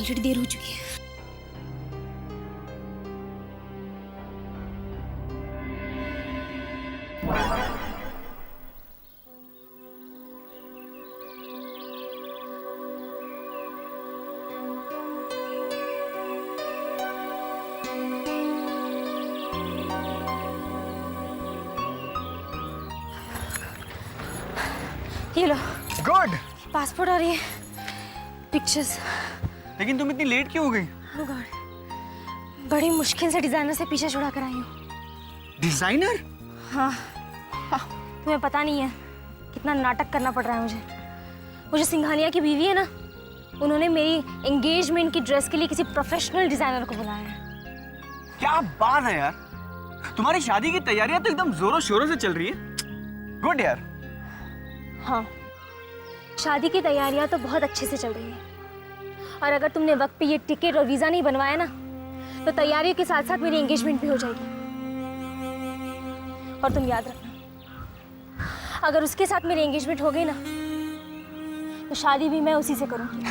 Already there हो चुकी है। ये लो गुड। पासपोर्ट और ये पिक्चर्स। लेकिन तुम इतनी लेट क्यों हो गई? Oh God, बड़ी मुश्किल से डिजाइनर से पीछे छुड़ा कर आई हूँ। डिजाइनर? हाँ, तुम्हें पता नहीं है कितना नाटक करना पड़ रहा है मुझे। वो जो सिंघानिया की बीवी है ना, उन्होंने मेरी एंगेजमेंट की ड्रेस के लिए किसी प्रोफेशनल डिजाइनर को बुलाया है। क्या बात है यार, तुम्हारी शादी की तैयारियां तो एकदम जोरों शोरों से चल रही है। गुड यार। हाँ, शादी की तैयारियां तो बहुत अच्छे से चल रही हैं। और अगर तुमने वक्त पे ये टिकट और वीज़ा नहीं बनवाया ना, तो तैयारियों के साथ साथ मेरी एंगेजमेंट भी हो जाएगी। और तुम याद रखना, अगर उसके साथ मेरी एंगेजमेंट हो गई ना, तो शादी भी मैं उसी से करूंगी।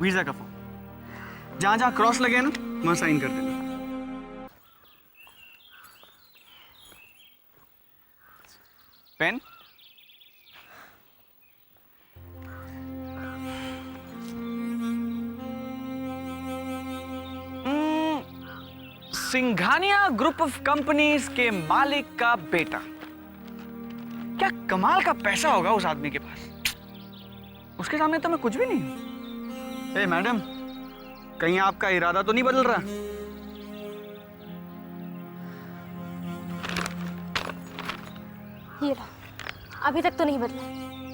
वीजा का फॉर्म जहां जहां क्रॉस लगे ना, वहां साइन कर देना। Pen? Singhania group of companies के मालिक का बेटा। क्या कमाल का पैसा होगा उस आदमी के पास। उसके सामने तो मैं कुछ भी नहीं हूं। मैडम, कहीं आपका इरादा तो नहीं बदल रहा? ये लो, अभी तक तो नहीं बदला,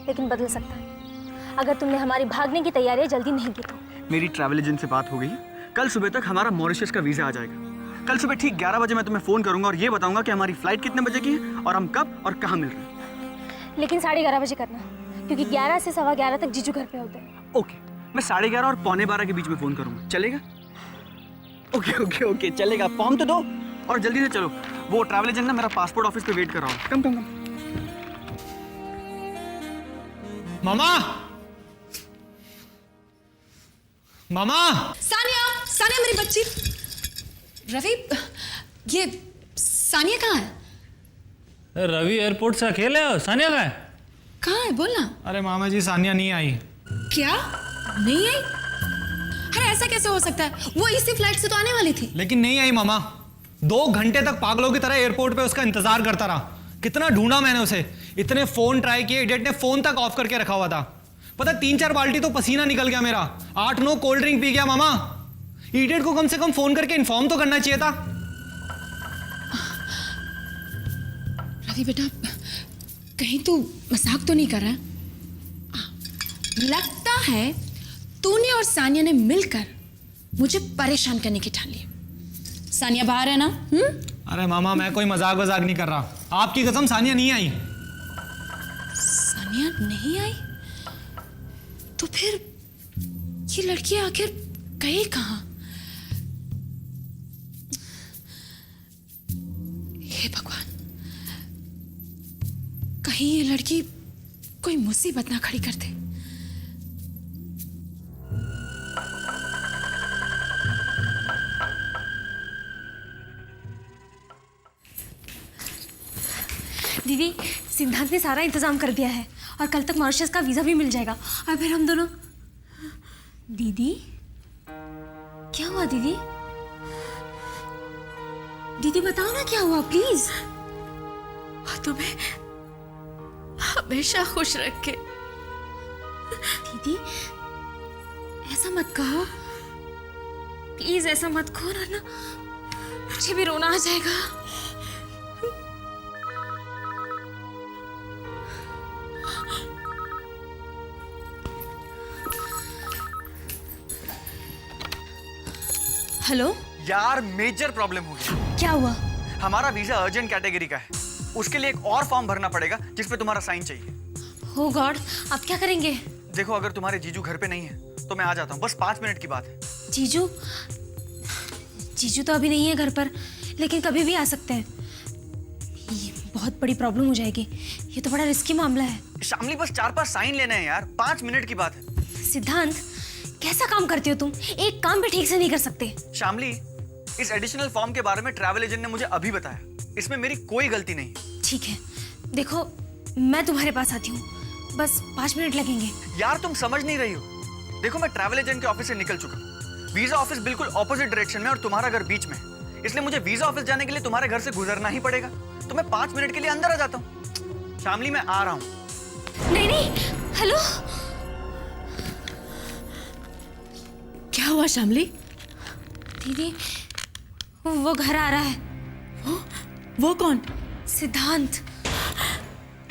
लेकिन बदल सकता है अगर तुमने हमारी भागने की तैयारियां जल्दी नहीं की तो। मेरी ट्रैवल एजेंट से बात हो गई है। कल सुबह तक हमारा मॉरिशस का वीजा आ जाएगा। कल सुबह ठीक 11 बजे मैं तुम्हें फोन करूंगा और ये बताऊंगा कि हमारी फ्लाइट कितने बजे की है और हम कब और कहाँ मिल रहे हैं। लेकिन 11:30 बजे करना, क्योंकि 11 से 11:15 तक जीजू घर पे होते हैं। ओके, मैं 11:30 और 11:45 के बीच में फोन करूंगा, चलेगा? ओके ओके ओके, चलेगा। फॉर्म तो दो और जल्दी से चलो। वो ट्रैवल एजेंट ना मेरा पासपोर्ट ऑफिस पे वेट कर रहा हूँ। कम कम कम। मामा, मामा। सानिया, सानिया मेरी बच्ची। रवि, ये सानिया कहाँ है? रवि एयरपोर्ट से अकेले हो? सानिया कहाँ है? कहाँ है बोलना। अरे मामा जी, सानिया नहीं आई। क्या नहीं आई? अरे ऐसा कैसे हो सकता है? वो इसी फ्लाइट से तो आने वाली थी। लेकिन नहीं आई मामा। 2 घंटे तक पागलों की तरह एयरपोर्ट पे उसका इंतजार करता रहा। कितना ढूंढा मैंने उसे, इतने फोन ट्राई किए, इडियट ने फोन तक ऑफ करके रखा हुआ था। पता 3-4 बाल्टी तो पसीना निकल गया मेरा। 8-9 कोल्ड ड्रिंक पी गया मामा। इडियट को कम से कम फोन करके इन्फॉर्म तो करना चाहिए था। रवि बेटा, कहीं तू मजाक तो नहीं कर रहा? लगता है तूने और सानिया ने मिलकर मुझे परेशान करने की ठान ली। सानिया बाहर है ना? अरे मामा, मैं कोई मजाक वजाक नहीं कर रहा। आपकी कसम, सानिया नहीं आई। सानिया नहीं आई? तो फिर ये लड़की आखिर गई कहाँ? हे भगवान, कहीं ये लड़की कोई मुसीबत ना खड़ी कर दे। दीदी, सिद्धांत ने सारा इंतजाम कर दिया है और कल तक मॉरिशस का वीजा भी मिल जाएगा और फिर हम दोनों। दीदी, क्या हुआ दीदी? दीदी बताओ ना क्या हुआ प्लीज। तुम्हें हमेशा खुश रखे। दीदी, ऐसा मत कहो प्लीज, ऐसा मत कहो ना, मुझे भी रोना आ जाएगा। हेलो यार, मेजर प्रॉब्लम हो गई। क्या हुआ? हमारा वीजा अर्जेंट कैटेगरी का है। उसके लिए एक और फॉर्म भरना पड़ेगा जिसपे तुम्हारा साइन चाहिए। हो गॉड, अब क्या करेंगे? देखो, अगर तुम्हारे जीजू घर पे नहीं है तो मैं आ जाता हूँ, बस 5 मिनट की बात है। जीजू? जीजू तो अभी नहीं है घर पर, लेकिन कभी भी आ सकते हैं। ये बहुत बड़ी प्रॉब्लम हो जाएगी, ये तो बड़ा रिस्की मामला है। शामली, बस 4-5 साइन लेने हैं यार, 5 मिनट की बात है। सिद्धांत, कैसा काम करती हो तुम? एक काम भी ठीक से नहीं कर सकते। शामली, इस एडिशनल फॉर्म के बारे में ट्रैवल एजेंट ने मुझे अभी बताया। इसमें मेरी कोई गलती नहीं। ठीक है, देखो मैं तुम्हारे पास आती हूँ, बस 5 मिनट लगेंगे। यार तुम समझ नहीं रही हो। देखो मैं ट्रैवल एजेंट के ऑफिस से निकल चुका हूँ। वीजा ऑफिस बिल्कुल ऑपोजिट डायरेक्शन में और तुम्हारा घर बीच में, इसलिए मुझे वीजा ऑफिस जाने के लिए तुम्हारे घर से गुजरना ही पड़ेगा। तो मैं 5 मिनट के लिए अंदर आ जाता हूँ। शामली मैं आ रहा हूँ। नहीं नहीं, हेलो। क्या हुआ शामली? दीदी, वो घर आ रहा है। वो कौन? सिद्धांत।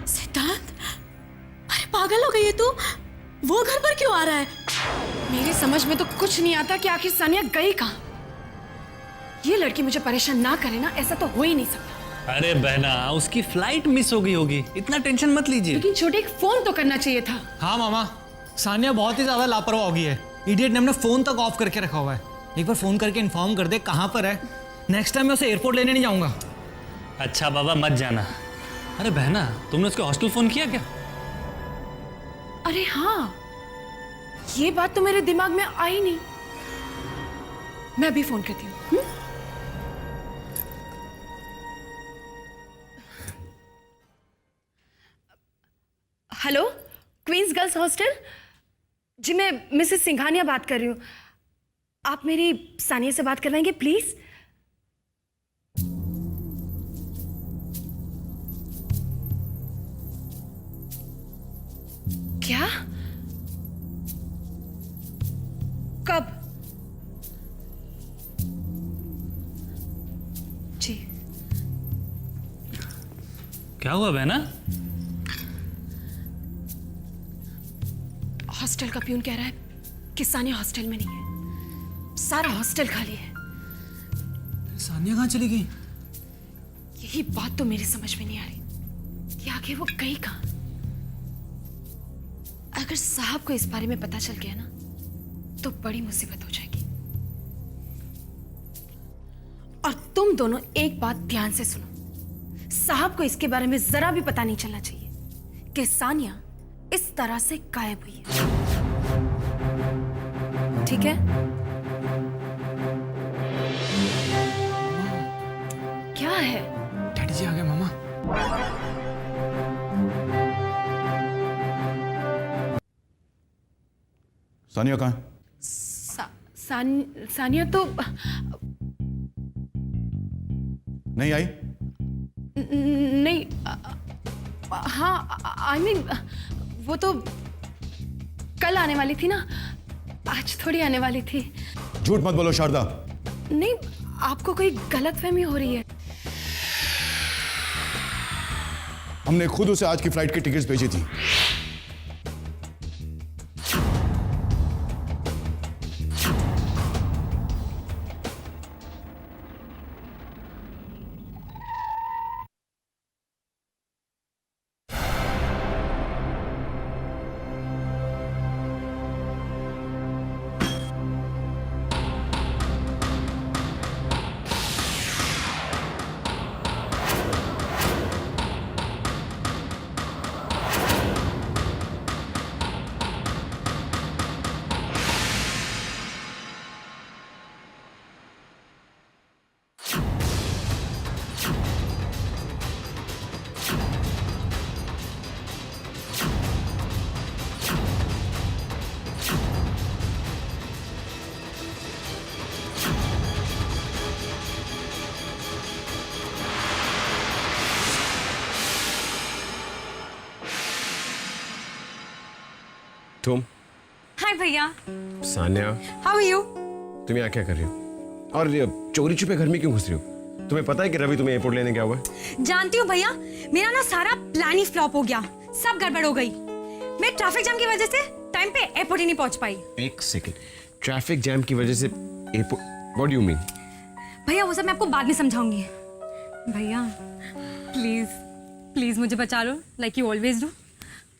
सिद्धांत? अरे पागल हो गई है तू? वो घर पर क्यों आ रहा है? मेरी समझ में तो कुछ नहीं आता कि आखिर सानिया गई कहाँ। ये लड़की मुझे परेशान ना करे ना, ऐसा तो हो ही नहीं सकता। अरे बहना, उसकी फ्लाइट मिस हो गई होगी, इतना टेंशन मत लीजिए। लेकिन छोटे एक फोन तो करना चाहिए था। हाँ मामा, सानिया बहुत ही ज्यादा लापरवाह हो गई है। इडियट ने अपना फोन तक ऑफ करके रखा हुआ है। एक बार फोन करके इन्फॉर्म कर दे कहाँ पर है। नेक्स्ट टाइम मैं उसे एयरपोर्ट लेने नहीं जाऊंगा। अच्छा बाबा मत जाना। अरे बहना, तुमने उसके हॉस्टल फोन किया क्या? अरे हाँ, ये बात तो मेरे दिमाग में आई नहीं। मैं अभी फोन करती हूँ। हेलो, क्वींस गर्ल्स हॉस्टल जी, मैं मिसेस सिंघानिया बात कर रही हूँ। आप मेरी सानिया से बात करवाएंगे प्लीज? क्या? कब? जी। क्या हुआ बहना? हॉस्टल का प्यून कह रहा है कि सानिया हॉस्टल में नहीं है। सारा हॉस्टल खाली है। सानिया कहाँ चली गई? यही बात तो मेरी समझ में नहीं आ रही कि आखिर वो गई कहाँ। अगर साहब को इस बारे में पता चल गया ना, तो बड़ी मुसीबत हो जाएगी। और तुम दोनों एक बात ध्यान से सुनो, साहब को इसके बारे में जरा भी पता नहीं चलना चाहिए कि सानिया इस तरह से गायब हुई है। ठीक है? क्या है? डैडी जी आ गए मामा। सानिया कहाँ है? सानिया तो नहीं आई? नहीं। हाँ, आई मीन वो तो कल आने वाली थी ना, आज थोड़ी आने वाली थी। झूठ मत बोलो शारदा। नहीं, आपको कोई गलतफहमी हो रही है। हमने खुद उसे आज की फ्लाइट की टिकट्स भेजी थी। तुम? हाय भैया। Sania, how are you? तुम यहाँ क्या कर रही हो? और ये चोरी छुपे घर में क्यों घुस रही हो? तुम्हें पता है कि रवि तुम्हें एयरपोर्ट लेने गया हुआ है? जानती हूँ भैया, मेरा ना सारा प्लान ही फ्लॉप हो गया, सब गड़बड़ हो गई। मैं ट्रैफिक जाम की वजह से टाइम पे एयरपोर्ट ही नहीं पहुंच पाई। एक सेकंड, ट्रैफिक जैम की वजह से airport? What do you mean? भैया वो सब मैं आपको बाद में समझाऊंगी। भैया प्लीज प्लीज मुझे बचा लो, like you always do.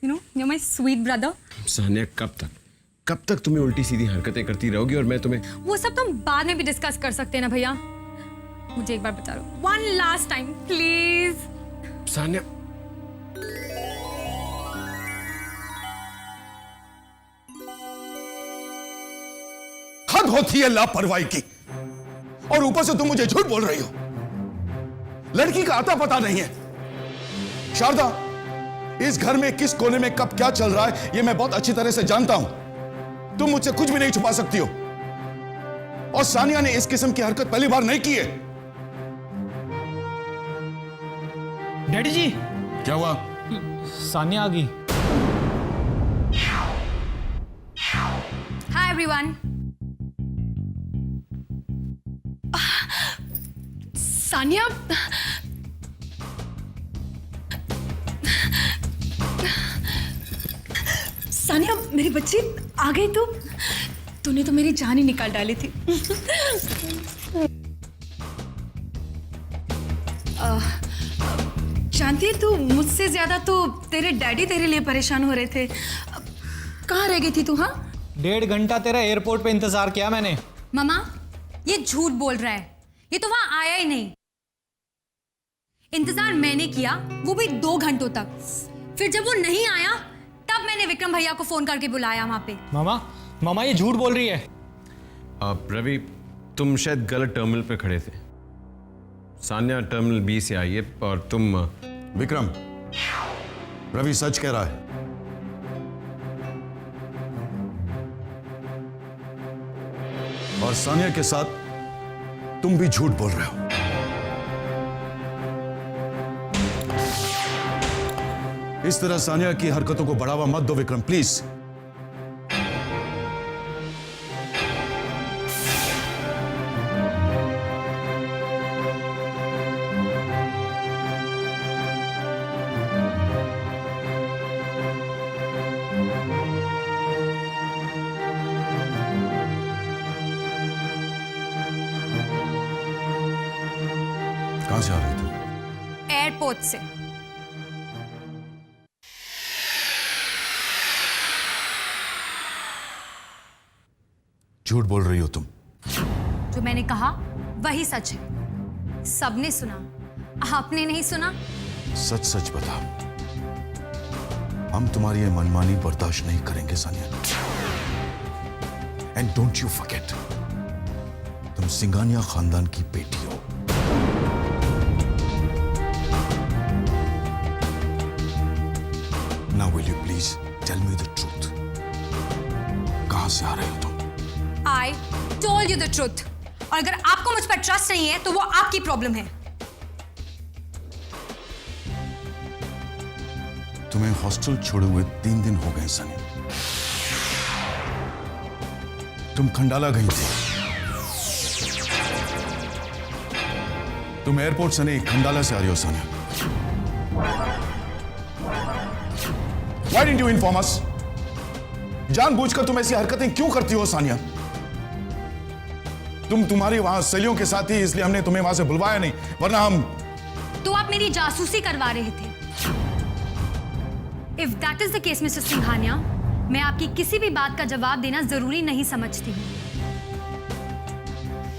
You know you are my sweet brother. Sania, कब तक तुम्हें उल्टी सीधी हरकतें करती रहोगी और मैं तुम्हें? वो सब तुम बाद में भी डिस्कस कर सकते हैं ना भैया, मुझे एक बार बचा लो, one last time please. Sania, हद होती है लापरवाही की। और ऊपर से तुम मुझे झूठ बोल रही हो। लड़की का आता पता नहीं है। शारदा, इस घर में किस कोने में कब क्या चल रहा है यह मैं बहुत अच्छी तरह से जानता हूं। तुम मुझसे कुछ भी नहीं छुपा सकती हो। और सानिया ने इस किस्म की हरकत पहली बार नहीं की है। डैडी जी, क्या हुआ? सानिया आ गई। Hi everyone. सानिया, सानिया मेरी बच्ची आ गई। तूने तो मेरी जान ही निकाल डाली थी। जानती है, तू मुझसे ज्यादा तो तेरे डैडी तेरे लिए परेशान हो रहे थे। कहाँ रह गई थी तू? हाँ, 1.5 घंटा तेरा एयरपोर्ट पे इंतजार किया मैंने। ममा, ये झूठ बोल रहा है। ये तो वहां आया ही नहीं। इंतजार मैंने किया, वो भी 2 घंटों तक। फिर जब वो नहीं आया तब मैंने विक्रम भैया को फोन करके बुलाया वहां पे। मामा ये झूठ बोल रही है। रवि, तुम शायद गलत टर्मिनल पे खड़े थे। सानिया टर्मिनल बी से आई है और तुम विक्रम, रवि सच कह रहा है। और सानिया के साथ तुम भी झूठ बोल रहे हो। इस तरह सानिया की हरकतों को बढ़ावा मत दो विक्रम, प्लीज। कहां से आ रहे थे? एयरपोर्ट से। झूठ बोल रही हो तुम। जो मैंने कहा वही सच है। सबने सुना, आपने नहीं सुना। सच सच बता। हम तुम्हारी ये मनमानी बर्दाश्त नहीं करेंगे Sania. And don't you forget, तुम सिंघानिया खानदान की बेटी हो। Now will you please tell me the truth? कहां से आ रहे हो तुम? I told you the truth. और अगर आपको मुझ पर ट्रस्ट नहीं है तो वो आपकी प्रॉब्लम है। तुम्हें हॉस्टल छोड़े हुए 3 दिन हो गए सनी। तुम खंडाला गई थी। तुम एयरपोर्ट से नहीं खंडाला से आ रही हो Sania. Why didn't you inform us? जानबूझकर तुम ऐसी हरकतें क्यों करती हो सानिया? तुम तुम्हारी वहां सहेलियों के साथ ही इसलिए हमने तुम्हें वहां से बुलवाया नहीं, वरना हम। तो आप मेरी जासूसी करवा रहे थे। If that is the case mister Singhania, मैं आपकी किसी भी बात का जवाब देना जरूरी नहीं समझती हूँ।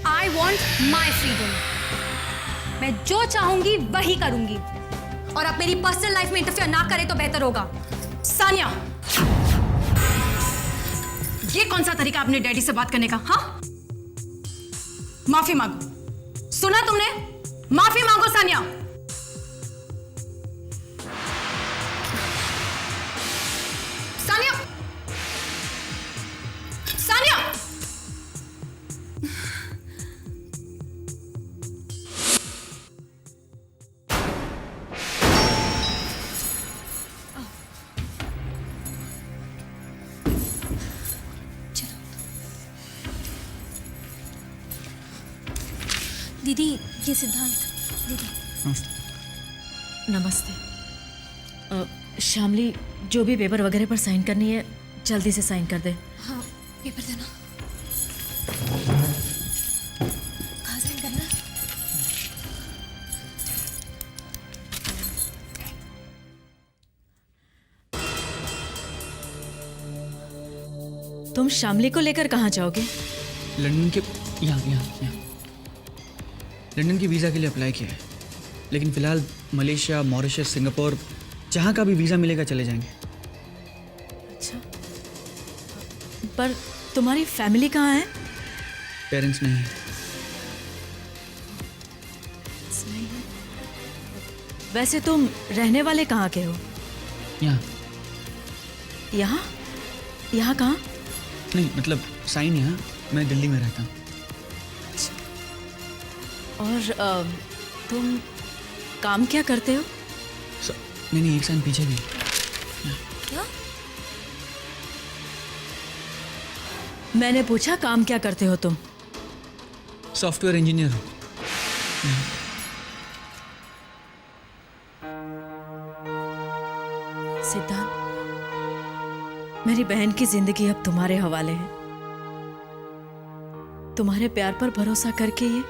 I want my freedom. मैं जो चाहूंगी वही करूंगी। और आप मेरी पर्सनल लाइफ में इंटरफेयर ना करें तो बेहतर होगा। सानिया, ये कौन सा तरीका अपने डैडी से बात करने का? हाँ, माफी मांगो। सुना तुमने? माफी मांगो सानिया। सानिया, सानिया। दीदी, ये सिद्धांत। दीदी नमस्ते। शामली, जो भी पेपर वगैरह पर साइन करनी है जल्दी से साइन कर दे। हाँ, पेपर देना। कहाँ साइन करना है? तुम शामली को लेकर कहाँ जाओगे? लंदन के यहाँ लंदन की वीज़ा के लिए अप्लाई किया है, लेकिन फिलहाल मलेशिया, मॉरिशस, सिंगापुर, जहाँ का भी वीज़ा मिलेगा चले जाएंगे। अच्छा, पर तुम्हारी फैमिली कहाँ है? पेरेंट्स नहीं है। वैसे तुम रहने वाले कहाँ के हो? यहाँ यहाँ? यहाँ कहाँ? नहीं, मतलब साइन यहाँ, मैं दिल्ली में रहता हूँ। और तुम काम क्या करते हो? नहीं, एक साइन पीछे भी। क्या? मैंने पूछा काम क्या करते हो तुम? सॉफ्टवेयर इंजीनियर हूँ। सिद्धांत, मेरी बहन की जिंदगी अब तुम्हारे हवाले है। तुम्हारे प्यार पर भरोसा करके ये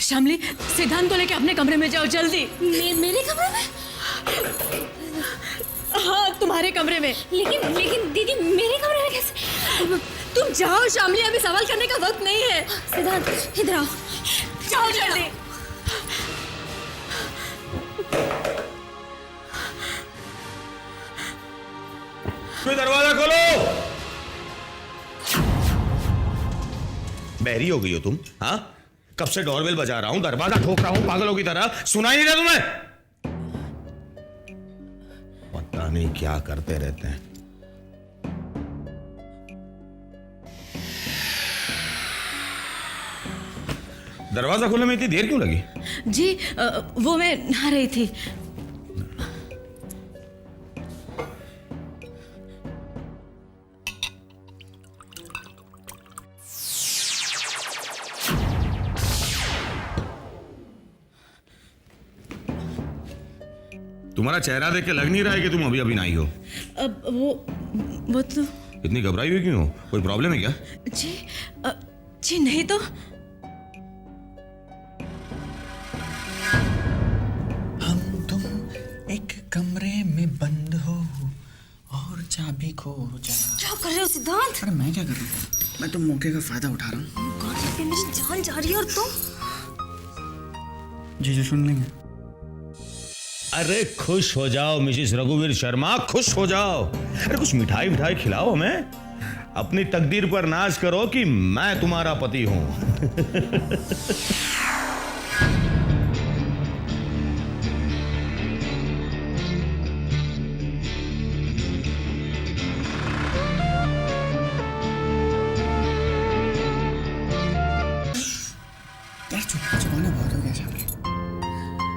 शामली, सिद्धांत को लेके अपने कमरे में जाओ जल्दी। मेरे कमरे में? हाँ, तुम्हारे कमरे में। लेकिन दीदी मेरे कमरे में कैसे? तुम जाओ शामली, अभी सवाल करने का वक्त नहीं है। सिद्धांत इधर आओ। जाओ जल्दी। दरवाजा खोलो। बहरी हो गई हो तुम? हाँ, कब से डोरबेल बजा रहा हूं, दरवाजा ठोक रहा हूं पागलों की तरह, सुनाई नहीं रहा तुम्हें? पता नहीं क्या करते रहते हैं। दरवाजा खोलने में इतनी देर क्यों लगी? जी वो मैं नहा रही थी। तुम्हारा चेहरा देख के लग नहीं रहा है कि तुम अभी अभी नहाई हो। अब वो तो इतनी घबराई हुई क्यों हो? कोई प्रॉब्लम है क्या? जी नहीं तो। हम तुम एक कमरे में बंद हो और चाबी खो जा। क्या कर रहे हो सिद्धांत? अरे मैं क्या कर रहा हूँ? मैं तो मौके का फायदा उठा रहा हूँ। गॉड, मेरी जान जा रही है और तुम? जीजू सुन लेंगे। अरे खुश हो जाओ मिसेस रघुवीर शर्मा, खुश हो जाओ। अरे कुछ मिठाई मिठाई खिलाओ हमें। अपनी तकदीर पर नाज करो कि मैं तुम्हारा पति हूं। यार छुपाना बहुत हो गया शामली।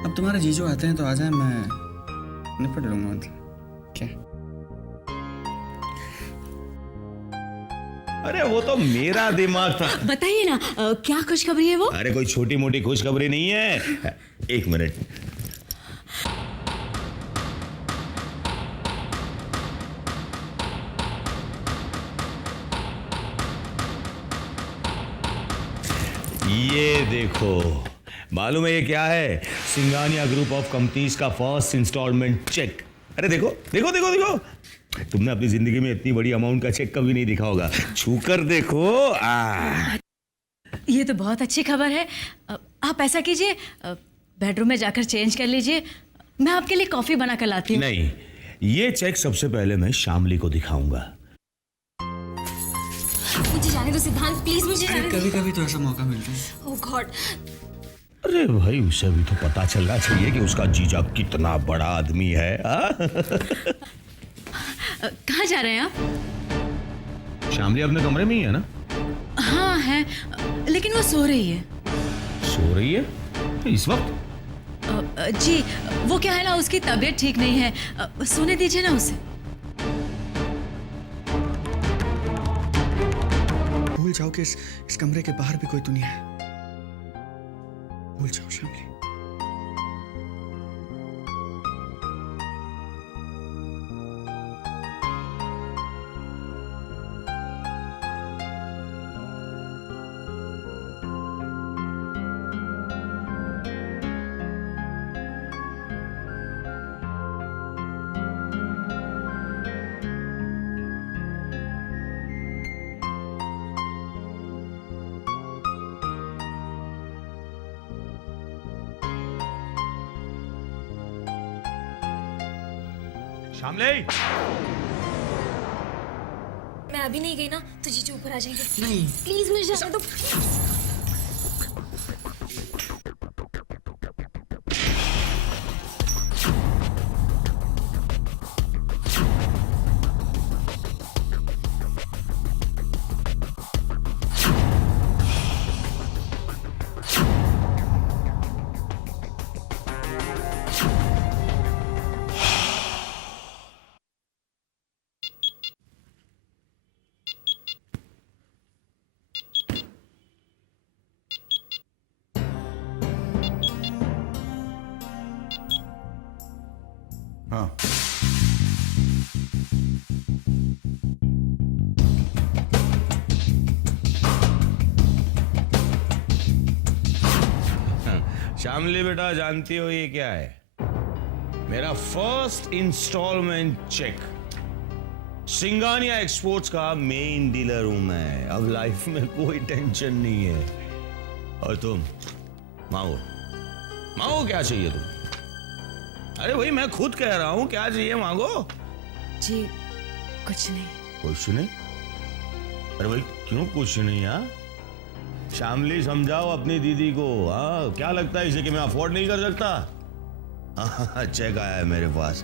अब तुम्हारे जीजू आते हैं तो आ जाए, मैं निपट लूंगा। मतलब क्या? अरे वो तो मेरा दिमाग था। बताइए ना, क्या खुशखबरी है वो? अरे कोई छोटी मोटी खुशखबरी नहीं है। एक मिनट। ये देखो, मालूम है ये क्या है? सिंघानिया ग्रुप ऑफ कंपनीज का फर्स्ट इंस्टॉलमेंट चेक। अरे देखो देखो देखो देखो, तुमने अपनी जिंदगी में इतनी बड़ी अमाउंट का चेक कभी नहीं देखा होगा। छूकर देखो। ये तो बहुत अच्छी खबर है। आप ऐसा कीजिए, बेडरूम में जाकर चेंज कर लीजिए, मैं आपके लिए कॉफी बना कर लाती हूँ। नहीं, ये चेक सबसे पहले मैं शामली को दिखाऊंगा। मुझे जाने दो सिद्धांत, प्लीज मुझे जाने दो। कभी कभी तो ऐसा मौका मिलता है। ओह गॉड। अरे भाई, उसे भी तो पता चलना चाहिए कि उसका जीजा कितना बड़ा आदमी है। कहाँ जा रहे हैं आप? शामली अपने कमरे में ही है ना? हाँ है, लेकिन वो सो रही है। सो रही है इस वक्त? जी वो क्या है ना, उसकी तबीयत ठीक नहीं है, सोने दीजिए ना उसे। भूल जाओ कि इस कमरे के बाहर भी कोई दुनिया है। भूल जाओ शामली। शामले, मैं अभी नहीं गई ना तो जीजू ऊपर आ जाएंगे। नहीं प्लीज मुझे जाने दो प्लीज। हाँ, शामली बेटा, जानती हो ये क्या है? मेरा first instalment cheque. Singhania exports का मेन डीलर हूं मैं। अब लाइफ में कोई टेंशन नहीं है। और तुम मांगो मांगो, क्या चाहिए तुम? अरे भाई मैं खुद कह रहा हूं, क्या चाहिए मांगो। जी कुछ नहीं। कुछ नहीं? अरे भाई क्यों कुछ नहीं? हाँ शामली, समझाओ अपनी दीदी को। हाँ क्या लगता है इसे कि मैं अफोर्ड नहीं कर सकता? चेक आया है मेरे पास।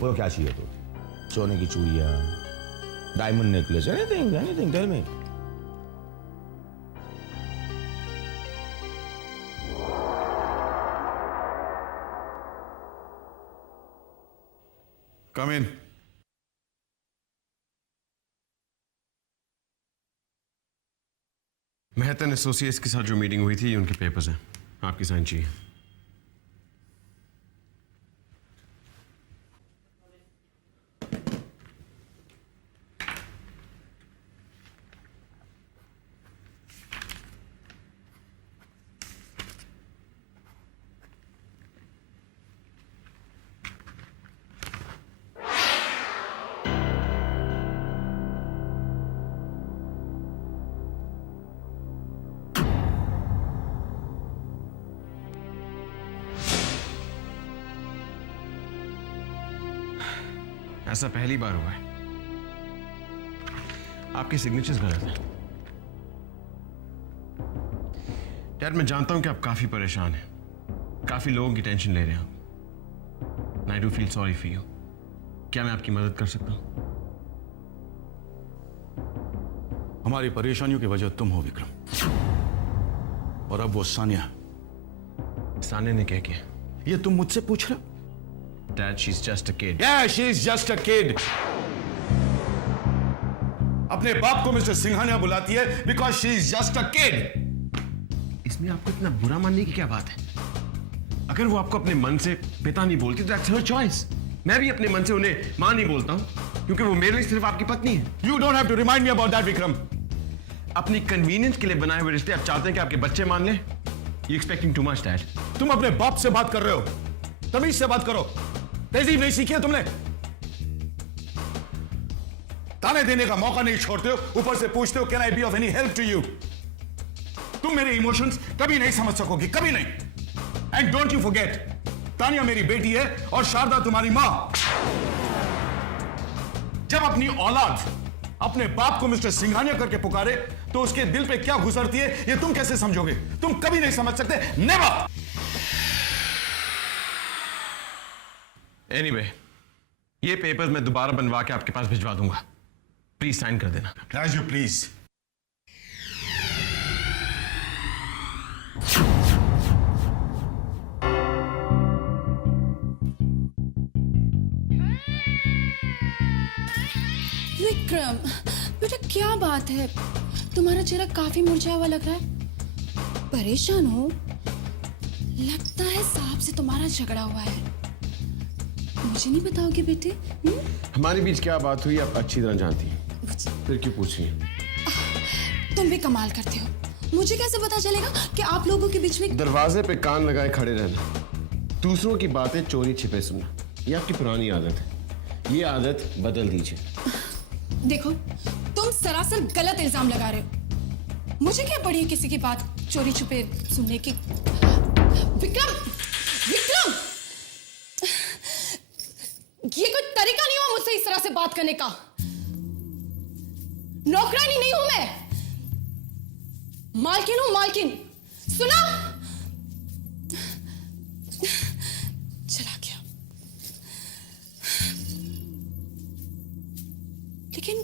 वो क्या चाहिए तो? सोने की चूड़ियां, diamond necklace, anything anything, tell me. Come in. मेहतन एसोसिएट्स के साथ जो मीटिंग हुई थी, ये उनके पेपर्स हैं, आपकी साइन चाहिए। ऐसा पहली बार हुआ है। आपके सिग्नेचर्स गलत हैं। डैड, मैं जानता हूं कि आप काफी परेशान हैं, काफी लोगों की टेंशन ले रहे हैं। I do feel sorry for you. क्या मैं आपकी मदद कर सकता हूं? हमारी परेशानियों की वजह तुम हो विक्रम, और अब वो सानिया। सानिया ने क्या किया? ये तुम मुझसे पूछ रहे हो? Dad, she is just a kid. Yeah, she is just a kid. अपने बाप को मिस्टर सिंघानिया बुलाती है because she is just a kid. इसमें आपको इतना बुरा मानने की क्या बात है? अगर वो आपको अपने मन से पिता नहीं बोलती तो that's her choice। मैं भी अपने मन से उन्हें मां नहीं बोलता हूं, क्योंकि वो मेरे लिए सिर्फ आपकी पत्नी है। You don't have to remind me about that, Vikram. अपनी कन्वीनियंस के लिए बनाए हुए रिश्ते आप चाहते हैं कि आपके बच्चे मान लें? You expecting too much, Dad। तुम अपने बाप से बात कर रहे हो, तमीज से बात करो। तहजीब नहीं सीखी है तुमने? ताने देने का मौका नहीं छोड़ते हो, ऊपर से पूछते हो can I be of any help to you. तुम मेरे इमोशंस कभी नहीं समझ सकोगी, कभी नहीं। And don't you forget, Tania मेरी बेटी है और शारदा तुम्हारी मां। जब अपनी औलाद अपने बाप को मिस्टर सिंघानिया करके पुकारे तो उसके दिल पे क्या गुजरती है ये तुम कैसे समझोगे? तुम कभी नहीं समझ सकते, नेवर। एनीवे, ये पेपर्स मैं दोबारा बनवा के आपके पास भिजवा दूंगा। प्लीज साइन कर देना। As you please। विक्रम बेटा, क्या बात है? तुम्हारा चेहरा काफी मुरझाया हुआ लग रहा है। परेशान हो? लगता है साहब से तुम्हारा झगड़ा हुआ है। मुझे नहीं बताओगे बेटे? हमारे बीच क्या बात हुई आप अच्छी तरह जानती हैं, फिर क्यों पूछ रही हैं? तुम भी कमाल करते हो। मुझे कैसे पता चलेगा कि आप लोगों के बीच में? दरवाजे पे कान लगाए खड़े रहना, दूसरों की बातें चोरी छिपे सुनना, ये आपकी पुरानी आदत है। ये आदत बदल दीजिए। देखो, तुम सरासर गलत इल्जाम लगा रहे हो। मुझे क्या पड़ी है किसी की बात चोरी छुपे सुनने की? विक्रम, विक्रम, ये कोई तरीका नहीं हुआ मुझसे इस तरह से बात करने का। नौकरानी नहीं हूं मैं, मालकिन हूं, मालकिन। सुना? चला गया। लेकिन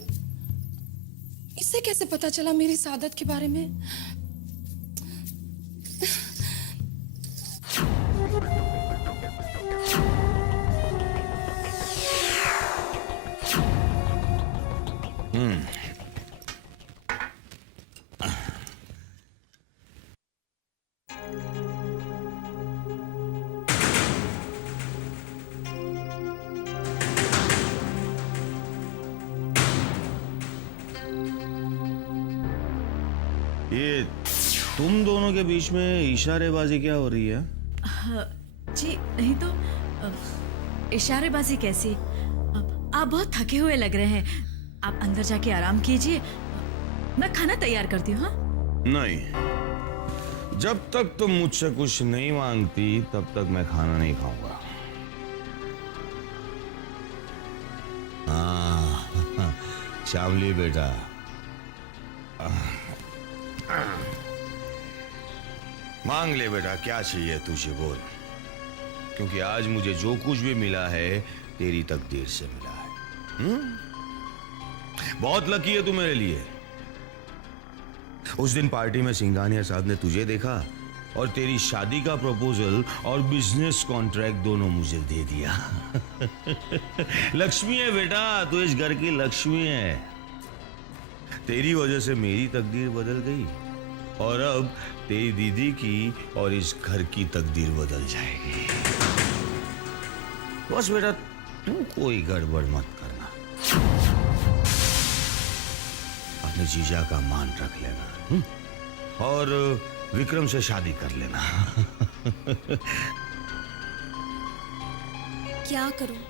इसे कैसे पता चला मेरी सादत के बारे में? ये तुम दोनों के बीच में इशारेबाजी क्या हो रही है? जी नहीं तो इशारेबाजी कैसी? आप बहुत थके हुए लग रहे हैं, आप अंदर जाके आराम कीजिए, मैं खाना तैयार करती हूँ। हाँ, नहीं, जब तक तुम मुझसे कुछ नहीं मांगती तब तक मैं खाना नहीं खाऊंगा। हाँ, श्यामली बेटा, मांग ले बेटा, क्या चाहिए तुझे बोल, क्योंकि आज मुझे जो कुछ भी मिला है तेरी तकदीर से मिला है। बहुत लकी है तू मेरे लिए। उस दिन पार्टी में सिंघानिया साहब ने तुझे देखा और तेरी शादी का प्रपोजल और बिजनेस कॉन्ट्रैक्ट दोनों मुझे दे दिया। लक्ष्मी है बेटा, तू इस घर की लक्ष्मी है। तेरी वजह से मेरी तकदीर बदल गई और अब तेरी दीदी की और इस घर की तकदीर बदल जाएगी। बस बेटा तू कोई गड़बड़ मत करना, अपने जीजा का मान रख लेना और विक्रम से शादी कर लेना। क्या करूं?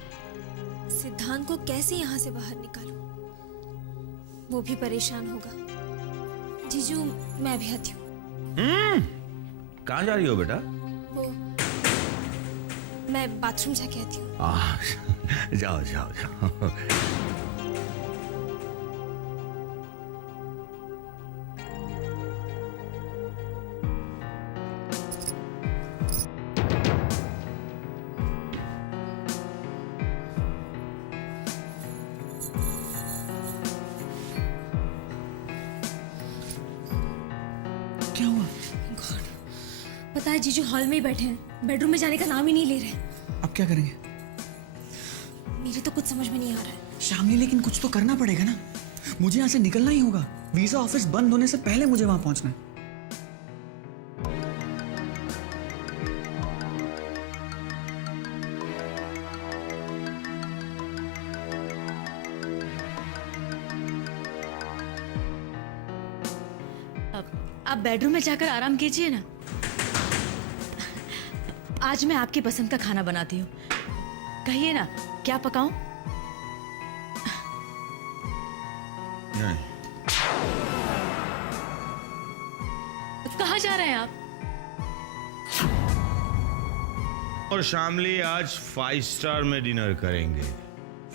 सिद्धांत को कैसे यहाँ से बाहर निकालूं? वो भी परेशान होगा। जीजू, मैं भी आती हूँ। कहाँ जा रही हो बेटा? वो मैं बाथरूम जाके आती हूँ। जाओ जाओ जाओ। क्या हुआ? गॉड, पता है जीजू हॉल में ही बैठे हैं, बेडरूम में जाने का नाम ही नहीं ले रहे। अब क्या करेंगे? मेरी तो कुछ समझ में नहीं आ रहा है। शामली, लेकिन कुछ तो करना पड़ेगा ना। मुझे यहाँ से निकलना ही होगा। वीजा ऑफिस बंद होने से पहले मुझे वहां पहुंचना है। आप बेडरूम में जाकर आराम कीजिए ना। आज मैं आपकी पसंद का खाना बनाती हूँ, कहिए ना क्या पकाऊं? नहीं। कहाँ जा रहे हैं आप? और शामली आज 5 स्टार में डिनर करेंगे।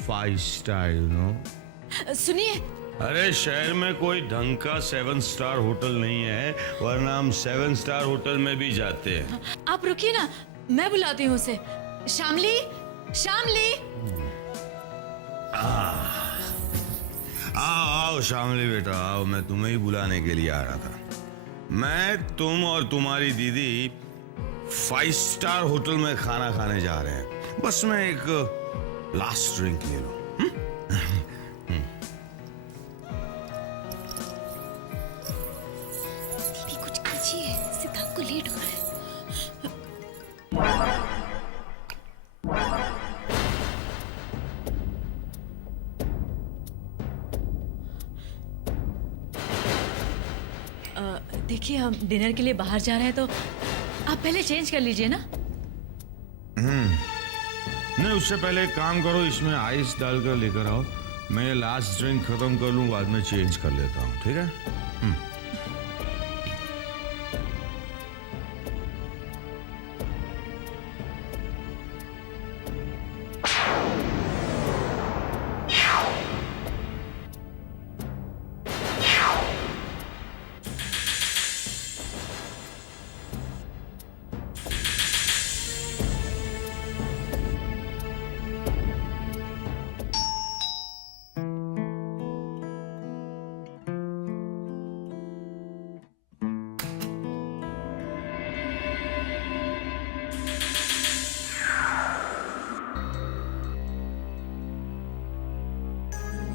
5 स्टार, यू नो। सुनिए, अरे शहर में कोई ढंग का 7 स्टार होटल नहीं है, वरना हम 7 स्टार होटल में भी जाते हैं। आप रुकिए ना, मैं बुलाती हूँ उसे। शामली, शामली। आओ शामली बेटा, आओ, मैं तुम्हें ही बुलाने के लिए आ रहा था। मैं, तुम और तुम्हारी दीदी 5 स्टार होटल में खाना खाने जा रहे हैं। बस मैं एक लास्ट ड्रिंक ले लूं। देखिए हम डिनर के लिए बाहर जा रहे हैं तो आप पहले चेंज कर लीजिए ना। नहीं, उससे पहले एक काम करो, इसमें आइस डालकर लेकर आओ। मैं ये लास्ट ड्रिंक खत्म कर लूँ, बाद में चेंज कर लेता हूँ, ठीक है?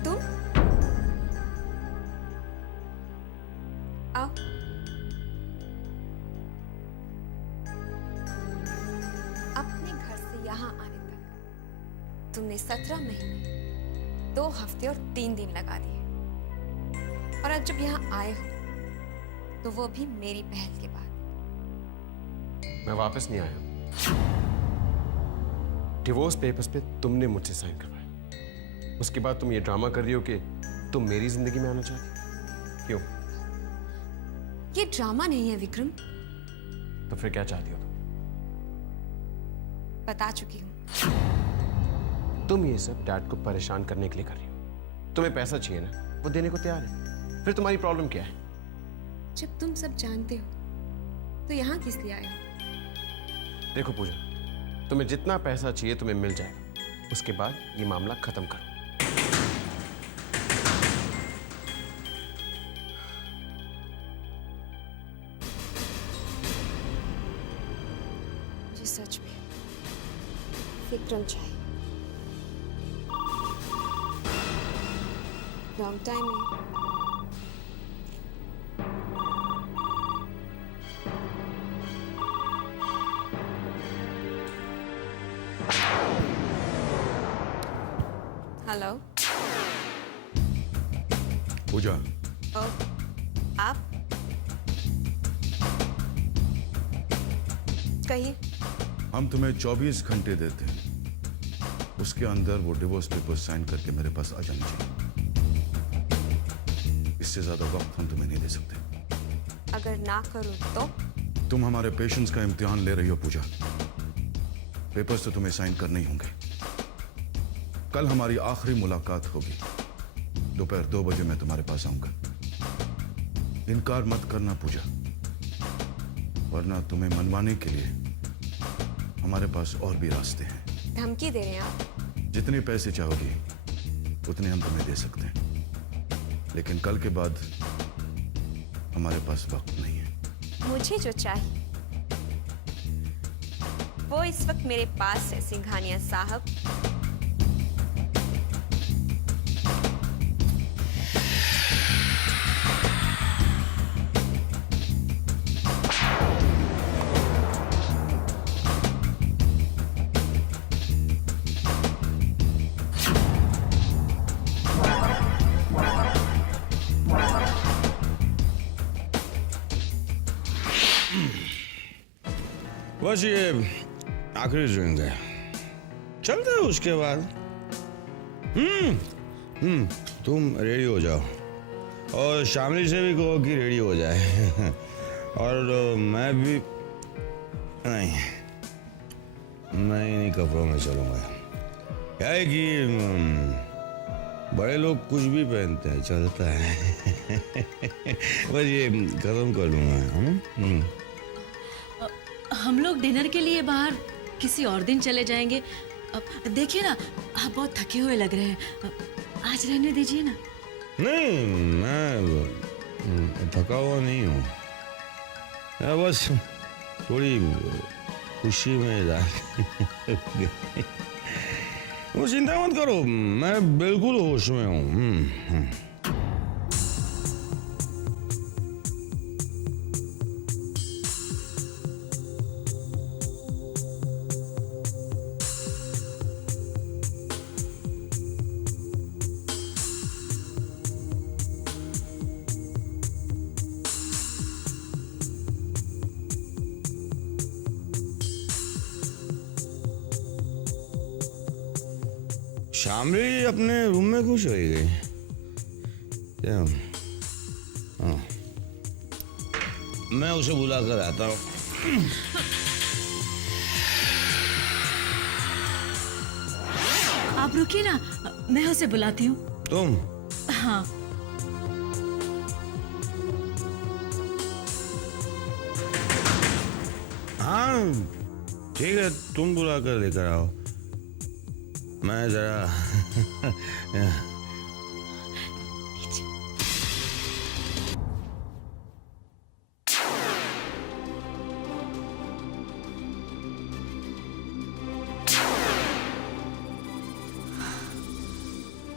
तुम आओ। अपने घर से यहाँ आने तक तुमने 17 महीने 2 हफ्ते और 3 दिन लगा दिए, और आज जब यहाँ आए हो तो वो भी मेरी पहल के बाद। मैं वापस नहीं आया। डिवोर्स पेपर्स पे तुमने मुझसे साइन करवाए, उसके बाद तुम ये ड्रामा कर रही हो कि तुम मेरी जिंदगी में आना चाहती। क्यों? ये ड्रामा नहीं है विक्रम, तो फिर क्या चाहती हो तुम? बता चुकी हूँ। तुम ये सब डैड को परेशान करने के लिए कर रही हो। तुम्हें पैसा चाहिए ना, वो देने को तैयार है। फिर तुम्हारी प्रॉब्लम क्या है? जब तुम सब जानते हो तो यहाँ किस लिए आए हो? देखो पूजा, तुम्हें जितना पैसा चाहिए तुम्हें मिल जाएगा, उसके बाद ये मामला खत्म करो। मुझे सच में विक्रम चाहिए। लॉन्ग टाइम में। हेलो। पूजा, ओ, आप कहिए। हम तुम्हें 24 घंटे देते हैं, उसके अंदर वो डिवोर्स पेपर साइन करके मेरे पास आ जानी चाहिए। इससे ज्यादा वक्त हम तुम्हें नहीं दे सकते। अगर ना करूं तो? तुम हमारे पेशेंस का इम्तिहान ले रही हो पूजा। पेपर्स तो तुम्हें साइन करने ही होंगे। कल हमारी आखिरी मुलाकात होगी। दोपहर 2 बजे मैं तुम्हारे पास आऊंगा। इनकार मत करना पूजा, वरना तुम्हें मनवाने के लिए हमारे पास और भी रास्ते हैं। धमकी दे रहे हैं आप? जितने पैसे चाहोगी उतने हम तुम्हें दे सकते हैं, लेकिन कल के बाद हमारे पास वक्त नहीं है। मुझे जो चाहिए वो इस वक्त मेरे पास है सिंघानिया साहब। बस ये आखिरी ड्रिंक है, चलते हैं उसके बाद। तुम रेडी हो जाओ और शामली से भी कहो कि रेडी हो जाए। और मैं भी नहीं, मैं इन्हीं कपड़ों में चलूंगा। क्या है कि बड़े लोग कुछ भी पहनते हैं, चलता है। बस ये खत्म कर लूंगा। हम लोग डिनर के लिए बाहर किसी और दिन चले जाएंगे। अब देखिए ना, आप बहुत थके हुए लग रहे हैं, आज रहने दीजिए ना। नहीं, मैं थका हुआ नहीं हूँ, बस थोड़ी खुशी में वो चिंता मत करो, मैं बिल्कुल होश में हूँ। शामली अपने रूम में खुश हो गई क्या? हाँ, मैं उसे बुला कर आता हूँ। आप रुकिए ना, मैं उसे बुलाती हूँ। तुम? हाँ। हाँ ठीक है, तुम बुला कर लेकर आओ। मैं जरा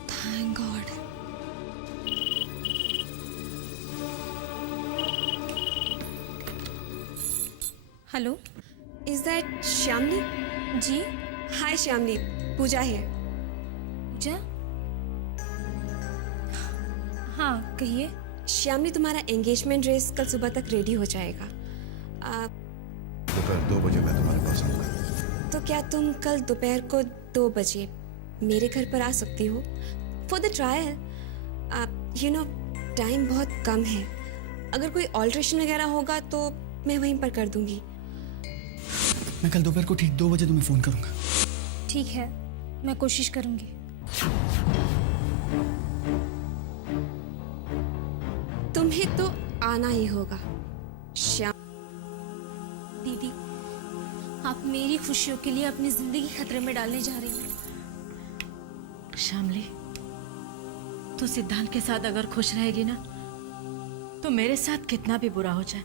thank god. Hello, is that Shyamali? जी हाय श्यामली, पूजा है। पूजा? हाँ कहिए। श्यामली, तुम्हारा एंगेजमेंट ड्रेस कल सुबह तक रेडी हो जाएगा। दोपहर 2 बजे मैं तुम्हारे पास आऊंगा। तो क्या तुम कल दोपहर को 2 बजे मेरे घर पर आ सकती हो for the trial? You know time बहुत कम है, अगर कोई ऑल्ट्रेशन वगैरह होगा तो मैं वहीं पर कर दूंगी। मैं कल दोपहर को ठीक 2 बजे तुम्हें फोन करूंगा। ठीक है, मैं कोशिश करूंगी। तुम्हें तो आना ही होगा श्याम। दीदी, आप मेरी खुशियों के लिए अपनी जिंदगी खतरे में डालने जा रही हैं। श्यामली, तू सिद्धांत के साथ अगर खुश रहेगी ना, तो मेरे साथ कितना भी बुरा हो जाए,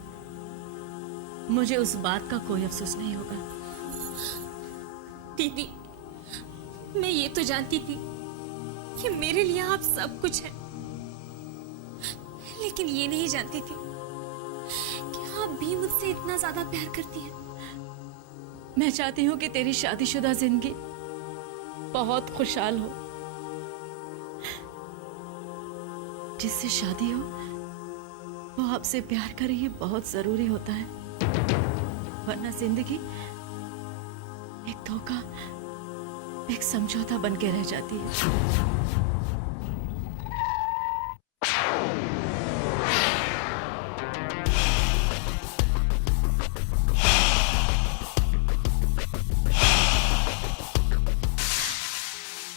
मुझे उस बात का कोई अफसोस नहीं होगा। दीदी, मैं ये तो जानती थी कि मेरे लिए आप सब कुछ हैं, लेकिन ये नहीं जानती थी कि आप भी मुझसे इतना ज्यादा प्यार करती हैं। मैं चाहती हूँ कि तेरी शादीशुदा जिंदगी बहुत खुशहाल हो। जिससे शादी हो वो आपसे प्यार करे, ये बहुत जरूरी होता है, वरना जिंदगी एक धोखा, एक समझौता बन के रह जाती है।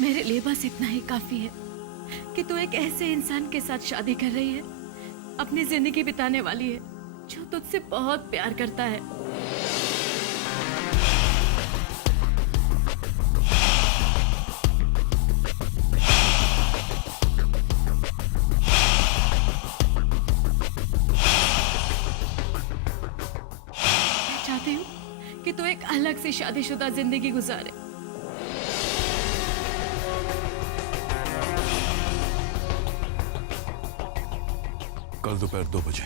मेरे लिए बस इतना ही काफी है कि तू एक ऐसे इंसान के साथ शादी कर रही है, अपनी जिंदगी बिताने वाली है, जो तुझसे बहुत प्यार करता है। मैं चाहती हूँ कि तू एक अलग सी शादीशुदा जिंदगी गुजारे। कल दोपहर 2 बजे।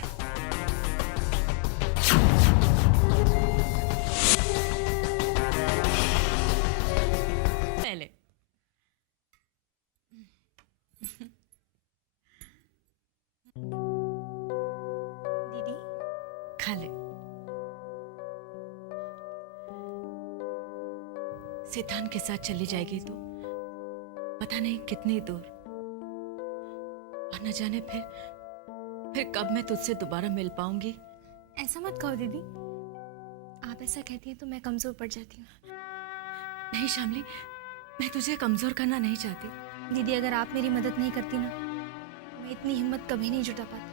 पहले दीदी, खा ले। सिद्धांत के साथ चली जाएगी तो पता नहीं कितनी दूर, और न जाने फिर कब मैं तुझसे दोबारा मिल पाऊंगी। ऐसा मत कहो दीदी, आप ऐसा कहती हैं तो मैं कमजोर पड़ जाती हूँ। नहीं शामली, मैं तुझे कमजोर करना नहीं चाहती। दीदी, अगर आप मेरी मदद नहीं करती ना, मैं इतनी हिम्मत कभी नहीं जुटा पाती।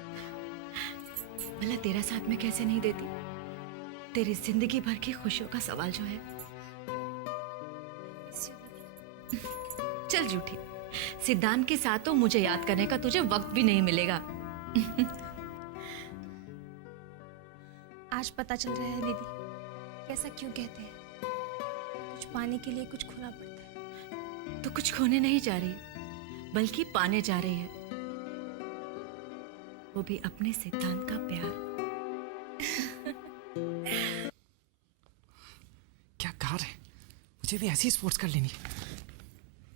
भला तेरा साथ मैं कैसे नहीं देती? तेरी जिंदगी भर की खुशियों का सवाल जो है। चल झूठी, सिद्धांत के साथ तो मुझे याद करने का तुझे वक्त भी नहीं मिलेगा। आज पता चल रहा है दीदी, कैसा क्यों कहते हैं, कुछ पाने के लिए कुछ खोना पड़ता है। तो कुछ खोने नहीं जा रही, बल्कि पाने जा रही है, वो भी अपने सिद्धांत का प्यार। क्या कार है, मुझे भी ऐसी स्पोर्ट्स कार लेनी है।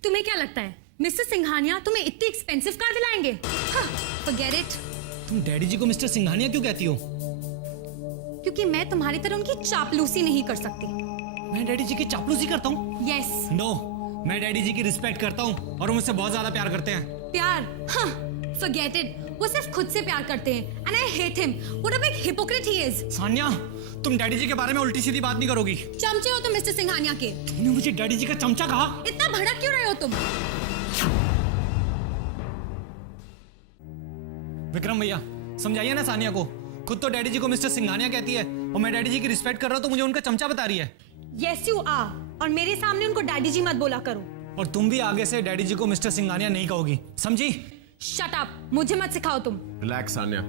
तुम्हें क्या लगता है मिस्टर सिंघानिया तुम्हें इतनी एक्सपेंसिव कार दिलाएंगे? Forget it। तुम डैडी जी को मिस्टर सिंघानिया क्यों कहती हो? क्योंकि मैं तुम्हारी तरह उनकी चापलूसी नहीं कर सकती। मैं डैडी जी की चापलूसी करता हूँ? यस। नो, मैं डैडी जी की रिस्पेक्ट करता हूँ और वो मुझसे बहुत ज्यादा प्यार करते हैं। प्यार? हाँ, forget it. वो सिर्फ खुद से प्यार करते हैं and I hate him. What a big hypocrite he is. Sania, तुम डैडी जी के बारे में उल्टी सीधी बात नहीं करोगी। चमचे हो तुम मिस्टर सिंघानिया के। तुमने मुझे डैडी जी का चमचा कहा? इतना भड़क क्यों रहे हो तुम? विक्रम भैया, समझाइए ना सानिया को। खुद तो डैडी जी को मिस्टर सिंघानिया कहती है और मैं डैडी जी की रिस्पेक्ट कर रहा हूँ तो मुझे उनका चमचा बता रही है। Yes you are. और मेरे सामने उनको डैडी जी मत बोला करो। और तुम भी आगे से डैडी जी को मिस्टर सिंघानिया नहीं कहोगी, समझी? Shut up. मुझे मत सिखाओ तुम। रिलैक्स सान्या,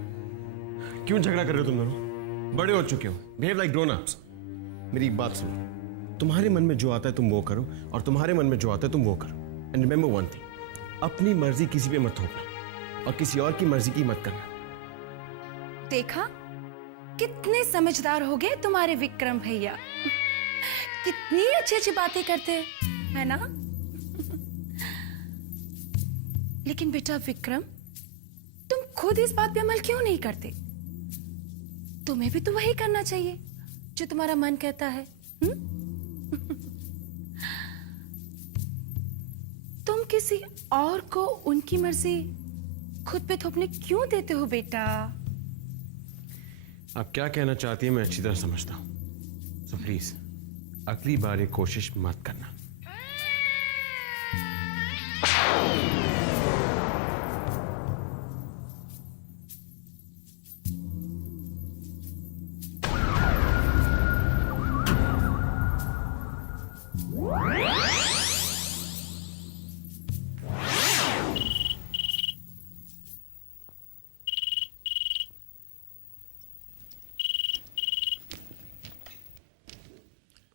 क्यों झगड़ा कर रहे हो तुम दोनों? बड़े हो चुके हो, बिहेव लाइक ग्रोन अप्स। मेरी एक बात सुनो, तुम्हारे मन में जो आता है तुम वो करो और तुम्हारे मन में जो आता है तुम वो करो। एंड रिमेंबर वन थिंग, अपनी मर्जी किसी पे मत थोपना और किसी और की मर्जी की मत करना। देखा कितने समझदार हो गए तुम्हारे विक्रम भैया। कितनी अच्छी अच्छी बातें करते है ना। लेकिन बेटा विक्रम, तुम खुद इस बात पे अमल क्यों नहीं करते? तुम्हें भी तो वही करना चाहिए जो तुम्हारा मन कहता है। तुम किसी और को उनकी मर्जी खुद पे थोपने क्यों देते हो बेटा? आप क्या कहना चाहती है मैं अच्छी तरह समझता हूं, सो प्लीज अगली बार ये कोशिश मत करना।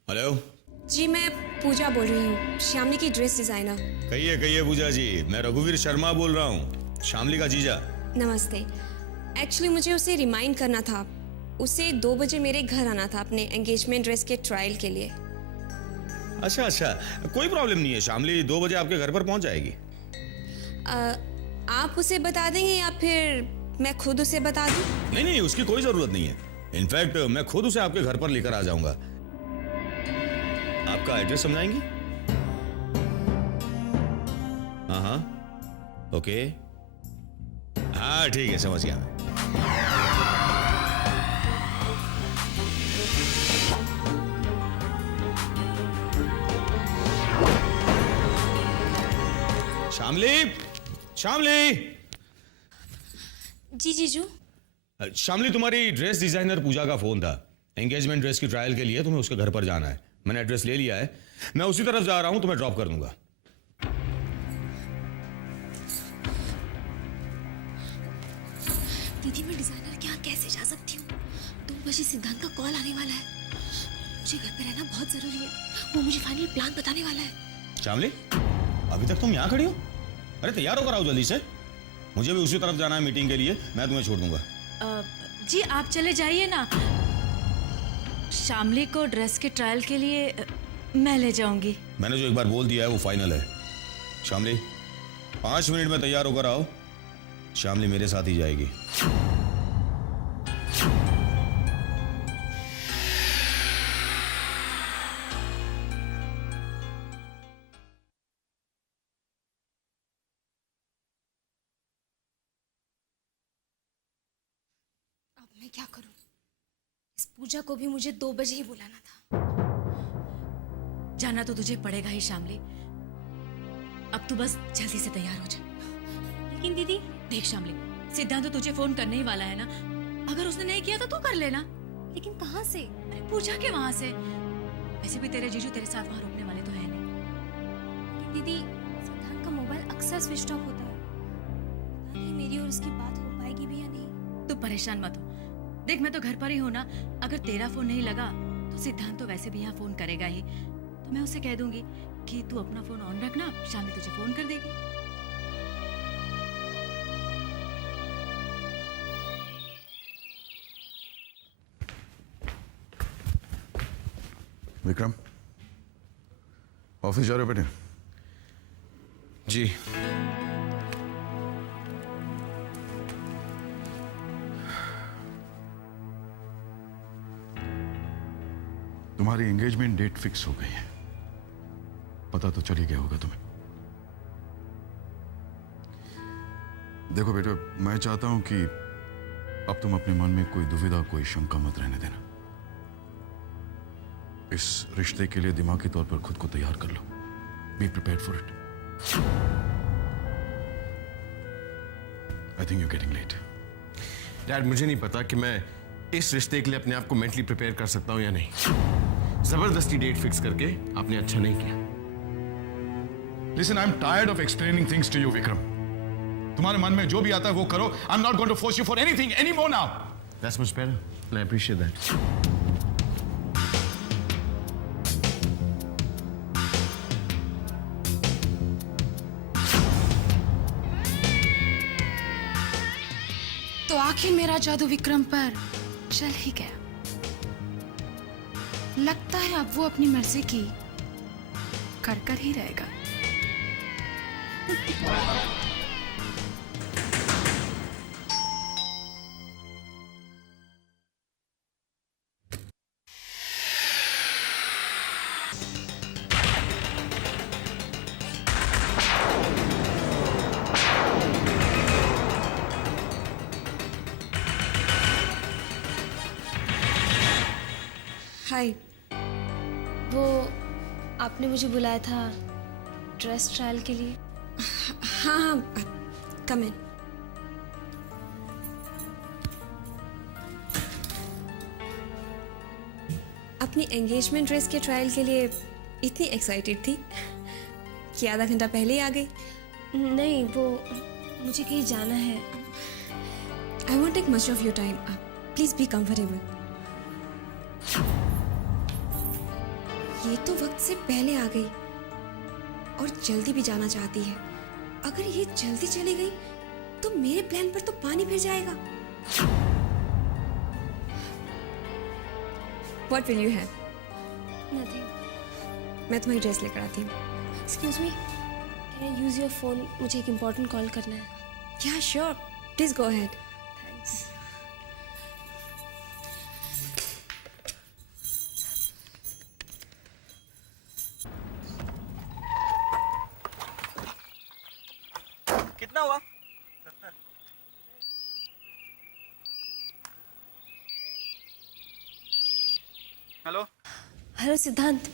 हेलो जी, मैं पूजा बोल रही हूँ, श्यामली की ड्रेस डिजाइनर। कहिए पूजा जी, मैं रघुवीर शर्मा बोल रहा हूँ, शामली का जीजा। नमस्ते। एक्चुअली मुझे उसे रिमाइंड करना था, उसे 2 बजे मेरे घर आना था अपने एंगेजमेंट ड्रेस के ट्रायल के लिए। अच्छा, कोई प्रॉब्लम नहीं है, शामली 2 बजे आपके घर पर पहुंच जाएगी। आप उसे बता देंगे या फिर मैं खुद उसे बता दूं? नहीं, उसकी कोई जरूरत नहीं है। इनफैक्ट मैं खुद उसे आपके घर पर लेकर आ जाऊंगा। आपका एड्रेस समझाएंगी? हाँ, ओके, हाँ ठीक है, समझ गया मैं। शामली जी जीजू। शामली, तुम्हारी ड्रेस डिजाइनर पूजा का फोन था। एंगेजमेंट ड्रेस की ट्रायल के लिए तुम्हें उसके घर पर जाना है। मैंने एड्रेस ले लिया है, मैं उसी तरफ जा रहा हूं, तुम्हें ड्रॉप कर दूंगा। दीदी, मैं डिजाइनर के यहाँ कैसे जा सकती हूँ? 2 बजे सिद्धांत का कॉल आने वाला है। मुझे घर पे रहना बहुत जरूरी है। वो मुझे फाइनल प्लान बताने वाला है। शामली, अभी तक तुम यहाँ खड़ी हो? अरे तैयार होकर आओ जल्दी से, मुझे भी उसी तरफ जाना है मीटिंग के लिए। मैं तुम्हें छोड़ दूंगा। जी आप चले जाइए ना, शामली को ड्रेस के ट्रायल के लिए मैं ले जाऊंगी। मैंने जो एक बार बोल दिया है वो फाइनल है। शामली, 5 मिनट में तैयार होकर आओ, शामली मेरे साथ ही जाएगी। अब मैं क्या करूं? इस पूजा को भी मुझे 2 बजे ही बुलाना था। जाना तो तुझे पड़ेगा ही शामली, अब तू बस जल्दी से तैयार हो जा। लेकिन दीदी, देख शामली, सिद्धांत तो तुझे फोन करने ही वाला है ना, अगर उसने नहीं किया तो तू कर लेना। लेकिन कहाँ से? अरे पूजा के वहां से। वैसे भी तेरे जीजू तेरे साथ वहां रुकने वाले तो है नहीं। कि दीदी, सिद्धांत का मोबाइल अक्सर स्विच ऑफ होता है। पता नहीं मेरी और उसकी बात हो पाएगी भी या नहीं। तू परेशान मत हो, देख मैं तो घर पर ही हूं ना, अगर तेरा फोन नहीं लगा तो सिद्धांत तो वैसे भी यहाँ फोन करेगा ही, तो मैं उसे कह दूंगी कि तू अपना फोन ऑन रखना, शाम तुझे फोन कर देगी। विक्रम, ऑफिस जा रहे हो बेटे? जी। तुम्हारी एंगेजमेंट डेट फिक्स हो गई है, पता तो चल ही गया होगा तुम्हें। देखो बेटा, मैं चाहता हूं कि अब तुम अपने मन में कोई दुविधा, कोई शंका मत रहने देना। इस रिश्ते के लिए दिमागी तौर पर खुद को तैयार कर लो। Be prepared for it. I think you getting late. Dad, मुझे नहीं पता कि मैं इस रिश्ते के लिए अपने आप को मेंटली प्रिपेयर कर सकता हूं या नहीं। जबरदस्ती डेट फिक्स करके आपने अच्छा नहीं किया। Listen, I am tired of explaining things to you Vikram. तुम्हारे मन में जो भी आता है वो करो। I am not going to force you for anything anymore now. That's much better and I appreciate that. तो आखिर मेरा जादू विक्रम पर चल ही गया। लगता है अब वो अपनी मर्जी की कर ही रहेगा। हाय, वो आपने मुझे बुलाया था ड्रेस ट्रायल के लिए। हाँ हाँ, कम इन। अपनी एंगेजमेंट ड्रेस के ट्रायल के लिए इतनी एक्साइटेड थी कि आधा घंटा पहले ही आ गई। नहीं, वो मुझे कहीं जाना है। I won't take much of your time. Please be comfortable. ये तो वक्त से पहले आ गई और जल्दी भी जाना चाहती है। अगर ये जल्दी चली गई तो मेरे प्लान पर तो पानी फिर जाएगा। What will you have? Nothing. मैं तुम्हारी ड्रेस लेकर आती हूँ। Excuse me, can I use your phone? मुझे एक important call करना है। Yeah, sure. Please go ahead. Thanks. कितना हुआ? हेलो। हेलो सिद्धांत।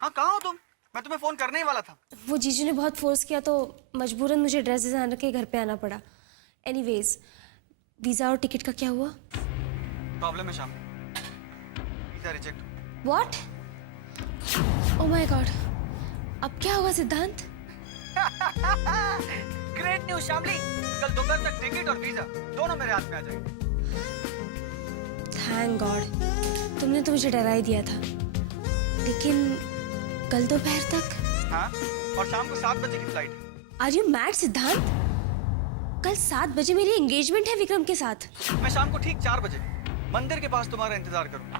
हाँ, कहाँ हो तुम? मैं तुम्हें फोन करने ही वाला था। वो जीजू ने बहुत फोर्स किया तो मजबूरन मुझे ड्रेस डिजाइनर के घर पे आना पड़ा। एनीवेज, वीजा और टिकट का क्या हुआ? प्रॉब्लम है शाम, visa reject. What? Oh my God, अब क्या होगा सिद्धांत? ग्रेट न्यूज़ शामली, कल दोपहर तक टिकट और वीजा दोनों मेरे हाथ में आ जाएंगे। थैंक गॉड, तुमने तो मुझे डरा ही दिया था। लेकिन कल दोपहर तक? हाँ, और शाम को 7 बजे की फ्लाइट है। आर यू मैड सिद्धांत? कल 7 बजे मेरी एंगेजमेंट है विक्रम के साथ। मैं शाम को ठीक 4 बजे मंदिर के पास तुम्हारा इंतजार करूंगा।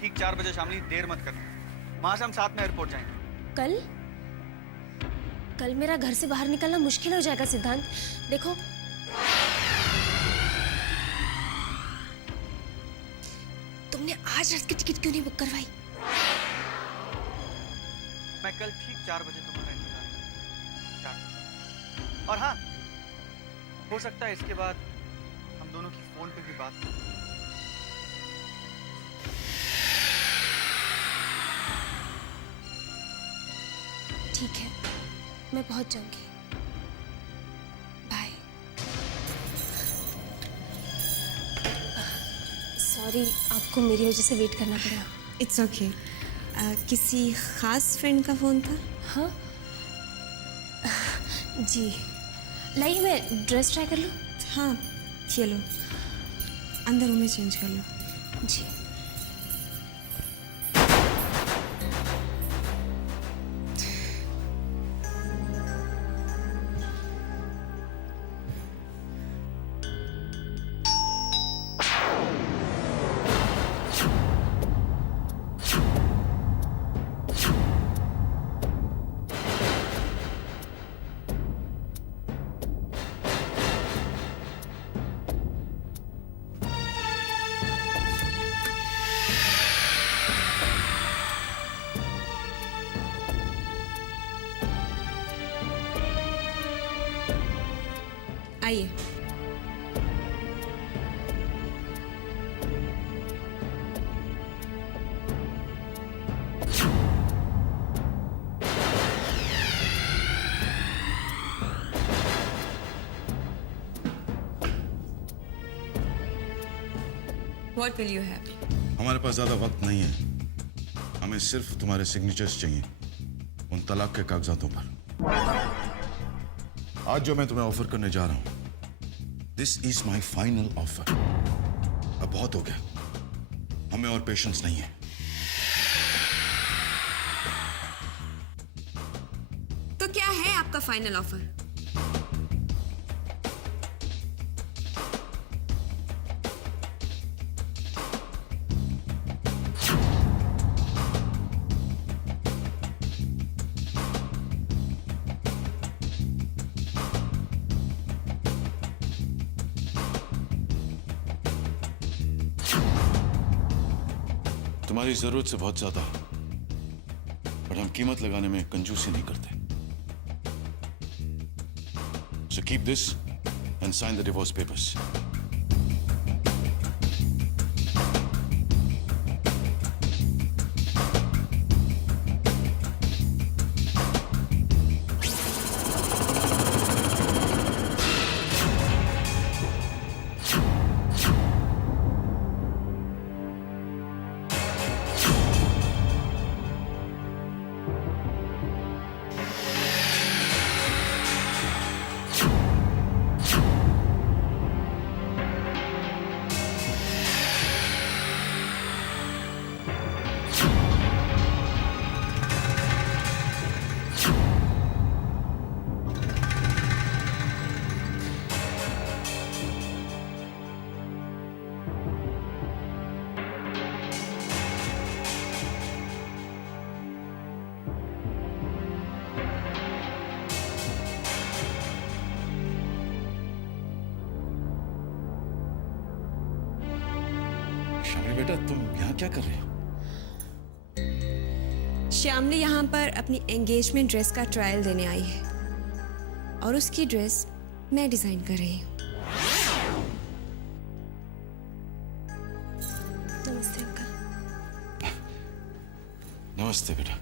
ठीक 4 बजे शामली, देर मत करना। वहां से हम साथ में एयरपोर्ट जाएंगे। कल मेरा घर से बाहर निकलना मुश्किल हो जाएगा सिद्धांत। देखो, तुमने आज रात की टिकट क्यों नहीं बुक करवाई? मैं कल ठीक 4 बजे तुम्हारा इंतजार करूंगा। और हाँ, हो सकता है इसके बाद हम दोनों की फोन पे भी बात हो। ठीक है, मैं पहुंच जाऊंगी। बाय। सॉरी, आपको मेरी वजह से वेट करना पड़ा। It's okay. किसी खास फ्रेंड का फोन था? हाँ जी। लाइए मैं ड्रेस ट्राई कर लूँ? हाँ, चलो अंदर रूम में चेंज कर लो। जी। आइए। What will you have? हमारे पास ज्यादा वक्त नहीं है, हमें सिर्फ तुम्हारे सिग्नेचर्स चाहिए उन तलाक के कागजातों पर। आज जो मैं तुम्हें ऑफर करने जा रहा हूं, this is my final offer. अब बहुत हो गया, हमें और पेशेंस नहीं है। तो क्या है आपका फाइनल ऑफर? तुम्हारी जरूरत से बहुत ज्यादा, पर हम कीमत लगाने में कंजूसी नहीं करते। So keep this and sign the divorce papers. शामिनी बेटा, तुम यहाँ क्या कर रहे हो? श्यामली यहाँ पर अपनी एंगेजमेंट ड्रेस का ट्रायल देने आई है और उसकी ड्रेस मैं डिजाइन कर रही हूँ। नमस्ते अंकल। नमस्ते बेटा।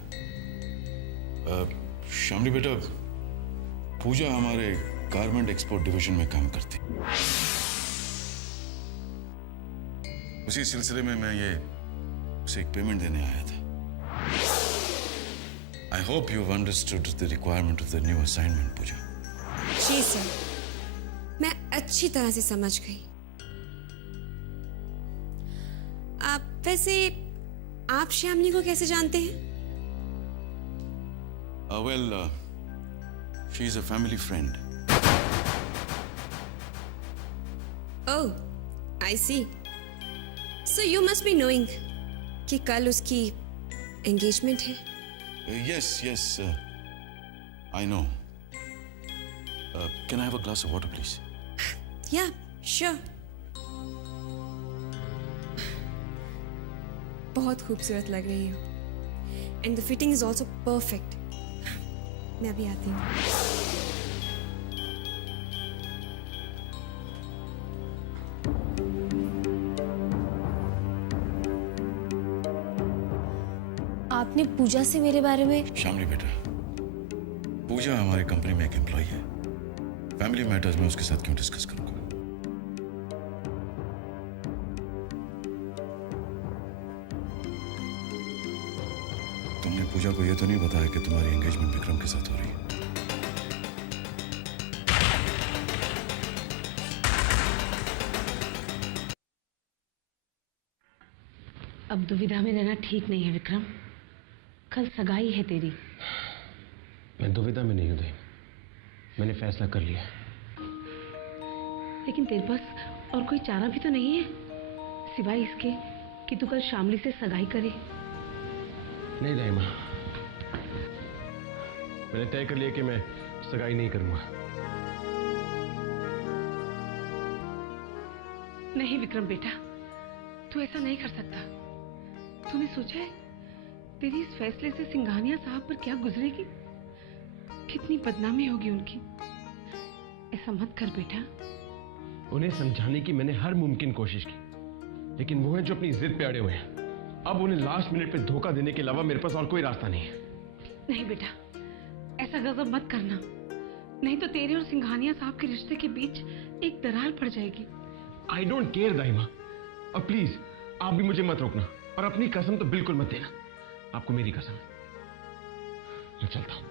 शामिनी बेटा, पूजा हमारे गारमेंट एक्सपोर्ट डिवीजन में काम करती। उसी सिलसिले में मैं ये उसे एक पेमेंट देने आया था। I hope you've understood the requirement of the new assignment, Pooja. जी सर, मैं अच्छी तरह से समझ गई। आप वैसे आप श्यामली को कैसे जानते हैं? Well, she's a family friend. Oh, I see. So you must be knowing कि कल उसकी एंगेजमेंट है। Yes, I know. Can I have a glass of water, please? Yeah, sure. बहुत खूबसूरत लग रही हो। And the fitting is also perfect. मैं अभी आती हूँ। आपने पूजा से मेरे बारे में? शामिनी बेटा, पूजा हमारी कंपनी में एक एम्प्लॉय है। फैमिली मैटर्स में उसके साथ क्यों डिस्कस करूंगा? तुमने पूजा को यह तो नहीं बताया कि तुम्हारी एंगेजमेंट विक्रम के साथ हो रही है? अब दुविधा में रहना ठीक नहीं है विक्रम। कल सगाई है तेरी। मैं दुविधा में नहीं हूं दे, मैंने फैसला कर लिया। लेकिन तेरे पास और कोई चारा भी तो नहीं है सिवाय इसके कि तू कल शामली से सगाई करे। नहीं दाई माँ, मैंने तय कर लिया कि मैं सगाई नहीं करूंगा। नहीं विक्रम बेटा, तू ऐसा नहीं कर सकता। तूने सोचा है तेरी इस फैसले से सिंघानिया साहब पर क्या गुजरेगी? कितनी बदनामी होगी उनकी। ऐसा मत कर बेटा। उन्हें समझाने की मैंने हर मुमकिन कोशिश की, लेकिन वो है जो अपनी जिद पे अड़े हुए हैं। अब उन्हें लास्ट मिनट पे धोखा देने के अलावा मेरे पास और कोई रास्ता नहीं है। नहीं बेटा, ऐसा गजब मत करना, नहीं तो तेरे और सिंघानिया साहब के रिश्ते के बीच एक दरार पड़ जाएगी। आई डोंट केयर दाइमा, और प्लीज आप भी मुझे मत रोकना, और अपनी कसम तो बिल्कुल मत देना। आपको मेरी कसम है। मैं चलता हूं।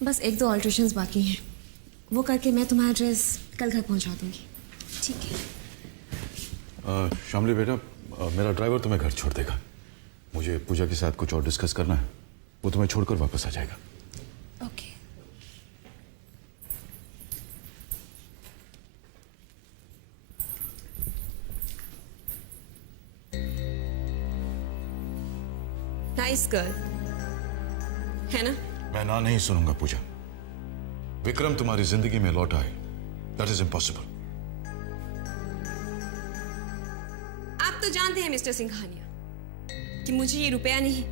बस एक दो ऑल्ट्रेशंस बाकी हैं, वो करके मैं तुम्हारा ड्रेस कल घर पहुंचा दूंगी। ठीक है। शामली बेटा, मेरा ड्राइवर तुम्हें घर छोड़ देगा। मुझे पूजा के साथ कुछ और डिस्कस करना है, वो तुम्हें छोड़कर वापस आ जाएगा। ओके। नाइस गर्ल है ना? मैं ना नहीं सुनूंगा पूजा। विक्रम तुम्हारी जिंदगी में लौट आए, दैट इज इम्पॉसिबल। आप तो जानते हैं मिस्टर सिंघानिया कि मुझे ये रुपया नहीं,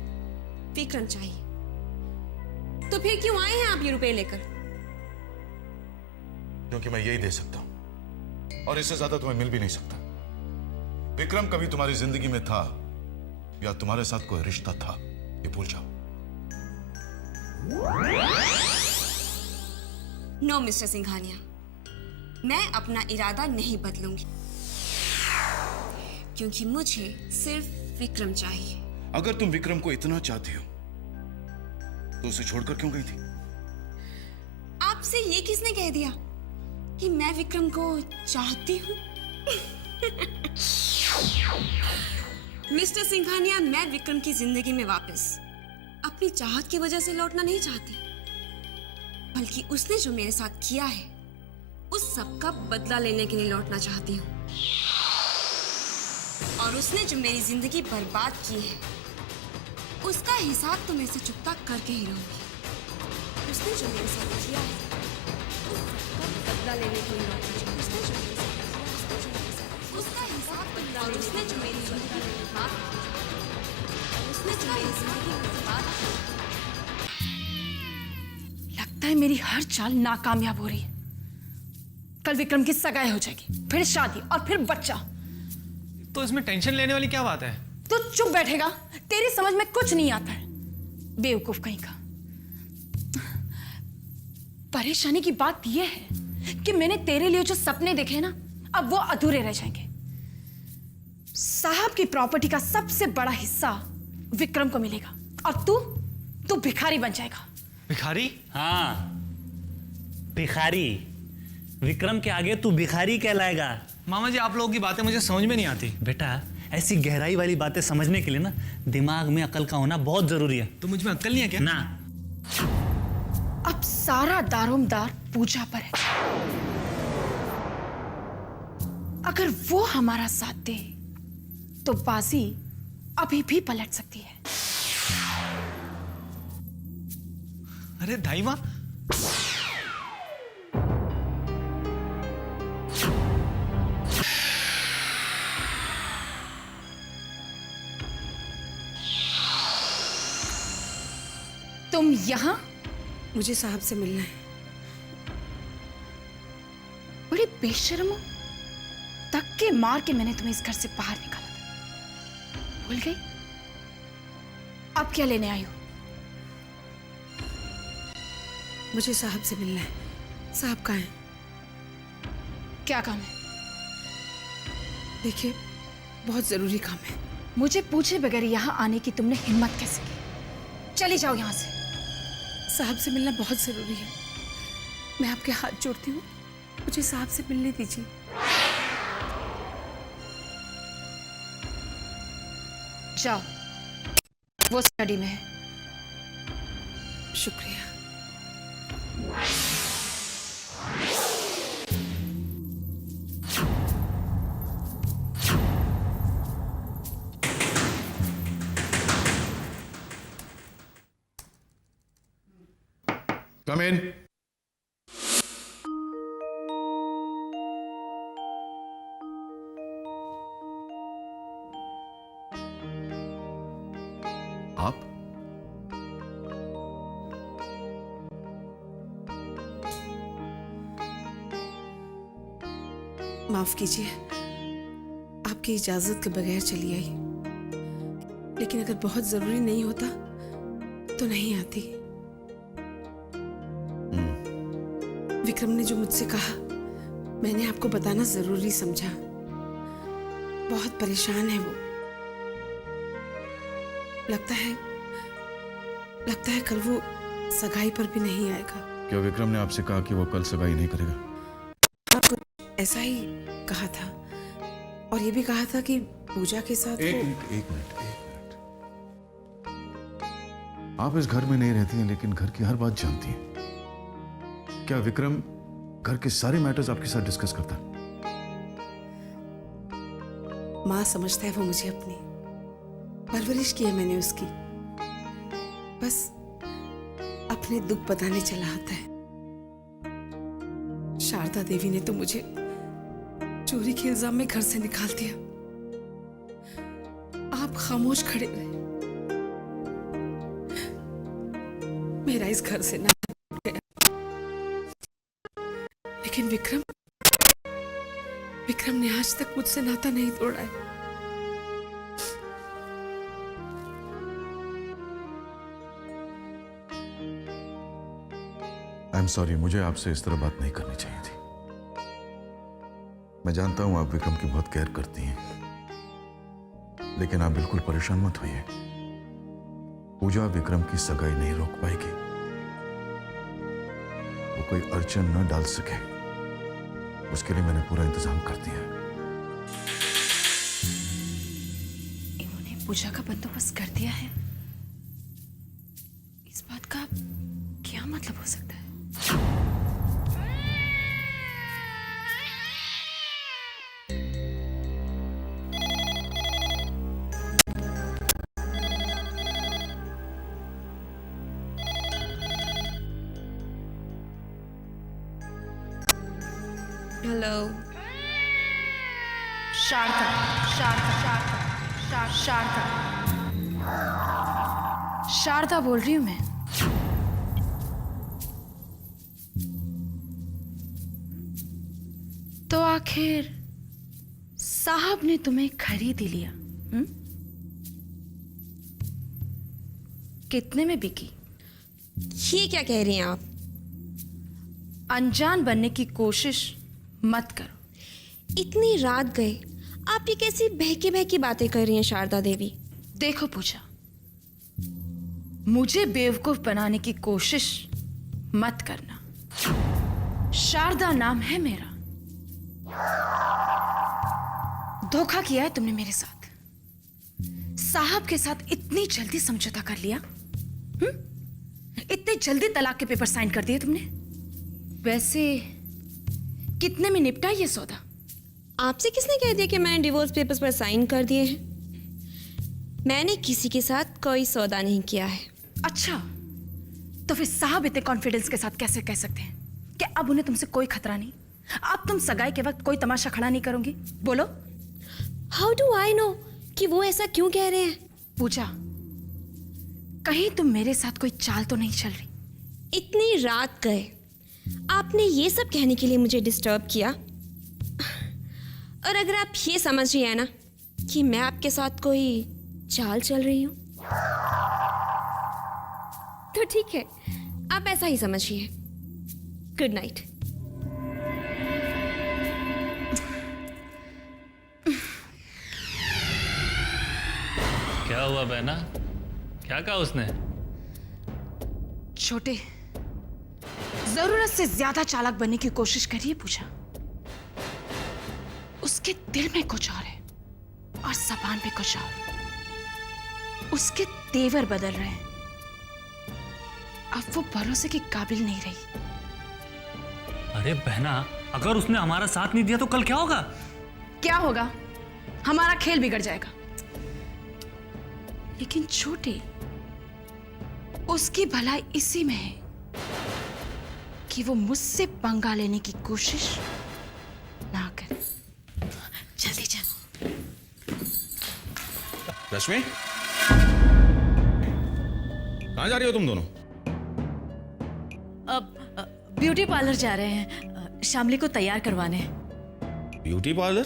विक्रम चाहिए। तो फिर क्यों आए हैं आप ये रुपए लेकर? क्योंकि मैं यही दे सकता हूं, और इससे ज्यादा तुम्हें मिल भी नहीं सकता। विक्रम कभी तुम्हारी जिंदगी में था, या तुम्हारे साथ कोई रिश्ता था, ये भूल जाओ। नो मिस्टर सिंघानिया, मैं अपना इरादा नहीं बदलूंगी, क्योंकि मुझे सिर्फ विक्रम चाहिए। अगर तुम विक्रम को इतना चाहती हो तो उसे छोड़कर क्यों गई थी? आपसे ये किसने कह दिया कि मैं विक्रम को चाहती हूं? मिस्टर सिंघानिया, मैं विक्रम की जिंदगी में वापस अपनी चाहत की वजह से लौटना नहीं चाहती, बल्कि उसने जो मेरे साथ किया है उस सब का बदला लेने के लिए लौटना चाहती हूँ। और उसने जो मेरी जिंदगी बर्बाद की है उसका हिसाब तो मैं से चुकता करके ही रहूंगी। उसने जो मेरे साथ किया है उस सब का बदला लेने के लिए लौटना चाहती हूँ। उसने जो मेरे साथ किया उसका हिसाब तो, और उसने जो मेरी जिंदगी बर्बाद की, उसने जो मेरी जिंदगी बर्बाद की। लगता है मेरी हर चाल नाकामयाब हो रही है। कल विक्रम की सगाई हो जाएगी, फिर शादी और फिर बच्चा। तो इसमें टेंशन लेने वाली क्या बात है? तो चुप बैठेगा? तेरी समझ में कुछ नहीं आता है, बेवकूफ कहीं का। परेशानी की बात यह है कि मैंने तेरे लिए जो सपने देखे ना, अब वो अधूरे रह जाएंगे। साहब की प्रॉपर्टी का सबसे बड़ा हिस्सा विक्रम को मिलेगा, और तू भिखारी बन जाएगा। भिखारी? हाँ, भिखारी। विक्रम के आगे तू भिखारी कहलाएगा। मामा जी, आप लोगों की बातें मुझे समझ में नहीं आती। बेटा, ऐसी गहराई वाली बातें समझने के लिए ना दिमाग में अकल का होना बहुत जरूरी है। तो मुझ में अक्ल नहीं है क्या? ना। अब सारा दारोमदार पूजा पर है। अगर वो हमारा साथ दे तो बाजी अभी भी पलट सकती है। अरे दाइमा, तुम यहां? मुझे साहब से मिलना है। बड़ी बेशर्म हो, धक्के मार के मैंने तुम्हें इस घर से बाहर निकाला था, भूल गई? अब क्या लेने आई हो? मुझे साहब से मिलना है। साहब कहाँ हैं? क्या काम है? देखिए, बहुत जरूरी काम है। मुझे पूछे बगैर यहां आने की तुमने हिम्मत कैसे की? चली जाओ यहां से। साहब से मिलना बहुत जरूरी है। मैं आपके हाथ जोड़ती हूँ, मुझे साहब से मिलने दीजिए। जाओ, वो स्टडी में है। शुक्रिया। कम इन। आप माफ कीजिए, आपकी इजाजत के बगैर चली आई, लेकिन अगर बहुत जरूरी नहीं होता तो नहीं आती। विक्रम ने जो मुझसे कहा मैंने आपको बताना जरूरी समझा। बहुत परेशान है वो। लगता है कल वो सगाई पर भी नहीं आएगा। क्या विक्रम ने आपसे कहा कि वो कल सगाई नहीं करेगा? आपको ऐसा ही कहा था, और ये भी कहा था कि पूजा के साथ एक मिनट। आप इस घर में नहीं रहती हैं, लेकिन घर की हर बात जानती हैं। क्या विक्रम घर के सारे मैटर्स आपके साथ डिस्कस करता है? माँ समझता है वो मुझे अपनी। परवरिश की है मैंने उसकी। बस अपने दुख बताने चला आता है। शारदा देवी ने तो मुझे चोरी के इल्जाम में घर से निकाल दिया। आप खामोश खड़े रहे। मेरा इस घर से ना गया, लेकिन विक्रम ने आज तक मुझसे नाता नहीं तोड़ा है। आई एम सॉरी, मुझे आपसे इस तरह बात नहीं करनी चाहिए थी। मैं जानता हूं आप विक्रम की बहुत केयर करती हैं, लेकिन आप बिल्कुल परेशान मत होइए। पूजा विक्रम की सगाई नहीं रोक पाएगी। वो कोई अड़चन न डाल सके, उसके लिए मैंने पूरा इंतजाम कर दिया। इन्होंने पूजा का बंदोबस्त कर दिया है। इस बात का क्या मतलब हो सकता है? हेलो। शारदा बोल रही हूं मैं। तो आखिर साहब ने तुम्हें खरीद ही लिया? कितने में बिकी? ये क्या कह रही हैं आप? अनजान बनने की कोशिश मत करो। इतनी रात गए, आप ये कैसी बहकी बहकी बातें कर रही हैं शारदा देवी? देखो पूजा, मुझे बेवकूफ बनाने की कोशिश मत करना। शारदा नाम है मेरा। धोखा किया है तुमने मेरे साथ। साहब के साथ इतनी जल्दी समझौता कर लिया। इतनी जल्दी तलाक के पेपर साइन कर दिए तुमने। वैसे कितने में निपटा ये सौदा? आपसे किसने कह दिया कि मैंने डिवोर्स पेपर्स पर साइन कर दिए हैं? मैंने किसी के साथ कोई सौदा नहीं किया है। अच्छा, तो फिर साहब इतने कॉन्फिडेंस के साथ कैसे कह सकते हैं कि अब उन्हें तुमसे कोई खतरा नहीं? अब तुम सगाई के वक्त कोई तमाशा खड़ा नहीं करोगी? बोलो। हाउ डू आई नो कि वो ऐसा क्यों कह रहे हैं? पूजा, कहीं तुम मेरे साथ कोई चाल तो नहीं चल रही? इतनी रात गए, आपने ये सब कहने के लिए मुझे डिस्टर्ब किया। और अगर आप ये समझ रही हैं ना कि मैं आपके साथ कोई चाल चल रही हूं, तो ठीक है, आप ऐसा ही समझिए। Good night. क्या हुआ बहना? क्या कहा उसने? छोटे, जरूरत से ज्यादा चालाक बनने की कोशिश करिए पूजा। उसके दिल में कुछ और है और जबान पे कुछ और। उसके तेवर बदल रहे हैं। अब वो भरोसे के काबिल नहीं रही। अरे बहना, अगर उसने हमारा साथ नहीं दिया तो कल क्या होगा? क्या होगा? हमारा खेल बिगड़ जाएगा। लेकिन छोटे, उसकी भलाई इसी में है कि वो मुझसे पंगा लेने की कोशिश ना करे। जल्दी चल। रश्मि, कहाँ जा रही हो तुम दोनों? अब ब्यूटी पार्लर जा रहे हैं, शामली को तैयार करवाने। Beauty parlour?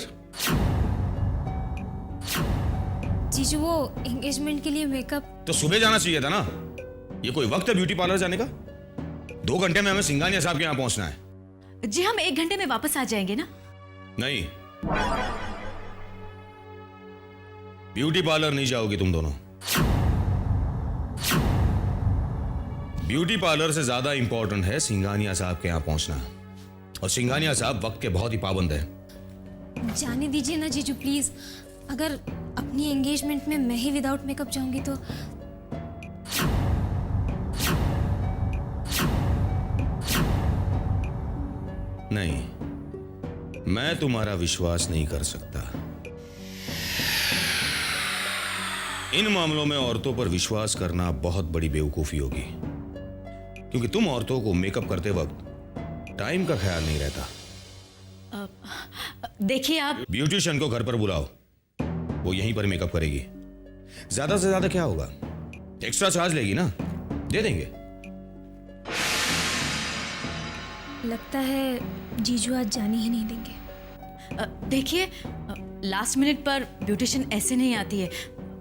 जीजू वो एंगेजमेंट के लिए मेकअप। तो सुबह जाना चाहिए था ना। ये कोई वक्त है ब्यूटी पार्लर जाने का? 2 घंटे में हमें सिंघानिया साहब के यहाँ पहुंचना है। जी हम 1 घंटे में वापस आ जाएंगे ना। नहीं, ब्यूटी पार्लर नहीं जाओगी तुम दोनों। ब्यूटी पार्लर से ज्यादा इंपॉर्टेंट है सिंघानिया साहब के यहाँ पहुंचना। और सिंघानिया साहब वक्त के बहुत ही पाबंद है। जाने दीजिए ना जीजू प्लीज। अगर अपनी एंगेजमेंट में मैं ही विदाउट मेकअप जाऊंगी तो। नहीं, मैं तुम्हारा विश्वास नहीं कर सकता। इन मामलों में औरतों पर विश्वास करना बहुत बड़ी बेवकूफी होगी, क्योंकि तुम औरतों को मेकअप करते वक्त टाइम का ख्याल नहीं रहता। देखिए आप ब्यूटिशियन को घर पर बुलाओ, वो यहीं पर मेकअप करेगी। ज्यादा से ज्यादा क्या होगा, एक्स्ट्रा चार्ज लेगी ना, दे देंगे। लगता है जीजू आज जाने ही नहीं देंगे। देखिए लास्ट मिनट पर ब्यूटिशियन ऐसे नहीं आती है,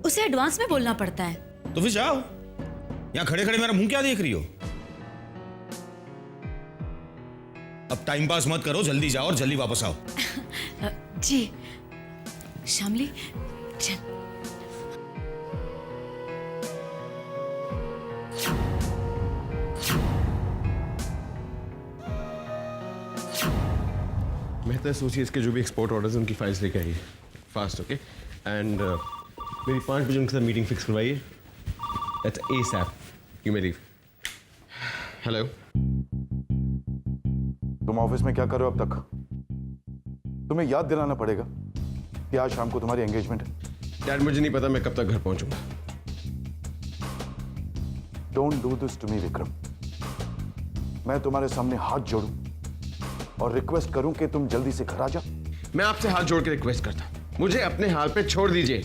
उसे एडवांस में बोलना पड़ता है। तो फिर जाओ, यहां खड़े खड़े मेरा मुंह क्या देख रही हो? अब टाइम पास मत करो, जल्दी जाओ और जल्दी वापस आओ। जी शामली चल। मेहता सोचिए इसके जो भी एक्सपोर्ट ऑर्डर्स हैं उनकी फाइल्स लेके आइए फास्ट, ओके? एंड मेरी 5 बजे उनके साथ मीटिंग फिक्स करवाइए। That's ASAP। You may leave. Hello, तुम ऑफिस में क्या कर रहे हो अब तक? तुम्हें याद दिलाना पड़ेगा कि आज शाम को तुम्हारी एंगेजमेंट है। डैड मुझे नहीं पता मैं कब तक घर पहुंचूंगा। Don't do this to me Vikram. मैं तुम्हारे सामने हाथ जोड़ूं और रिक्वेस्ट करूं कि तुम जल्दी से घर आ जाओ। मैं आपसे हाथ जोड़ के रिक्वेस्ट करता हूं, मुझे अपने हाल पे छोड़ दीजिए।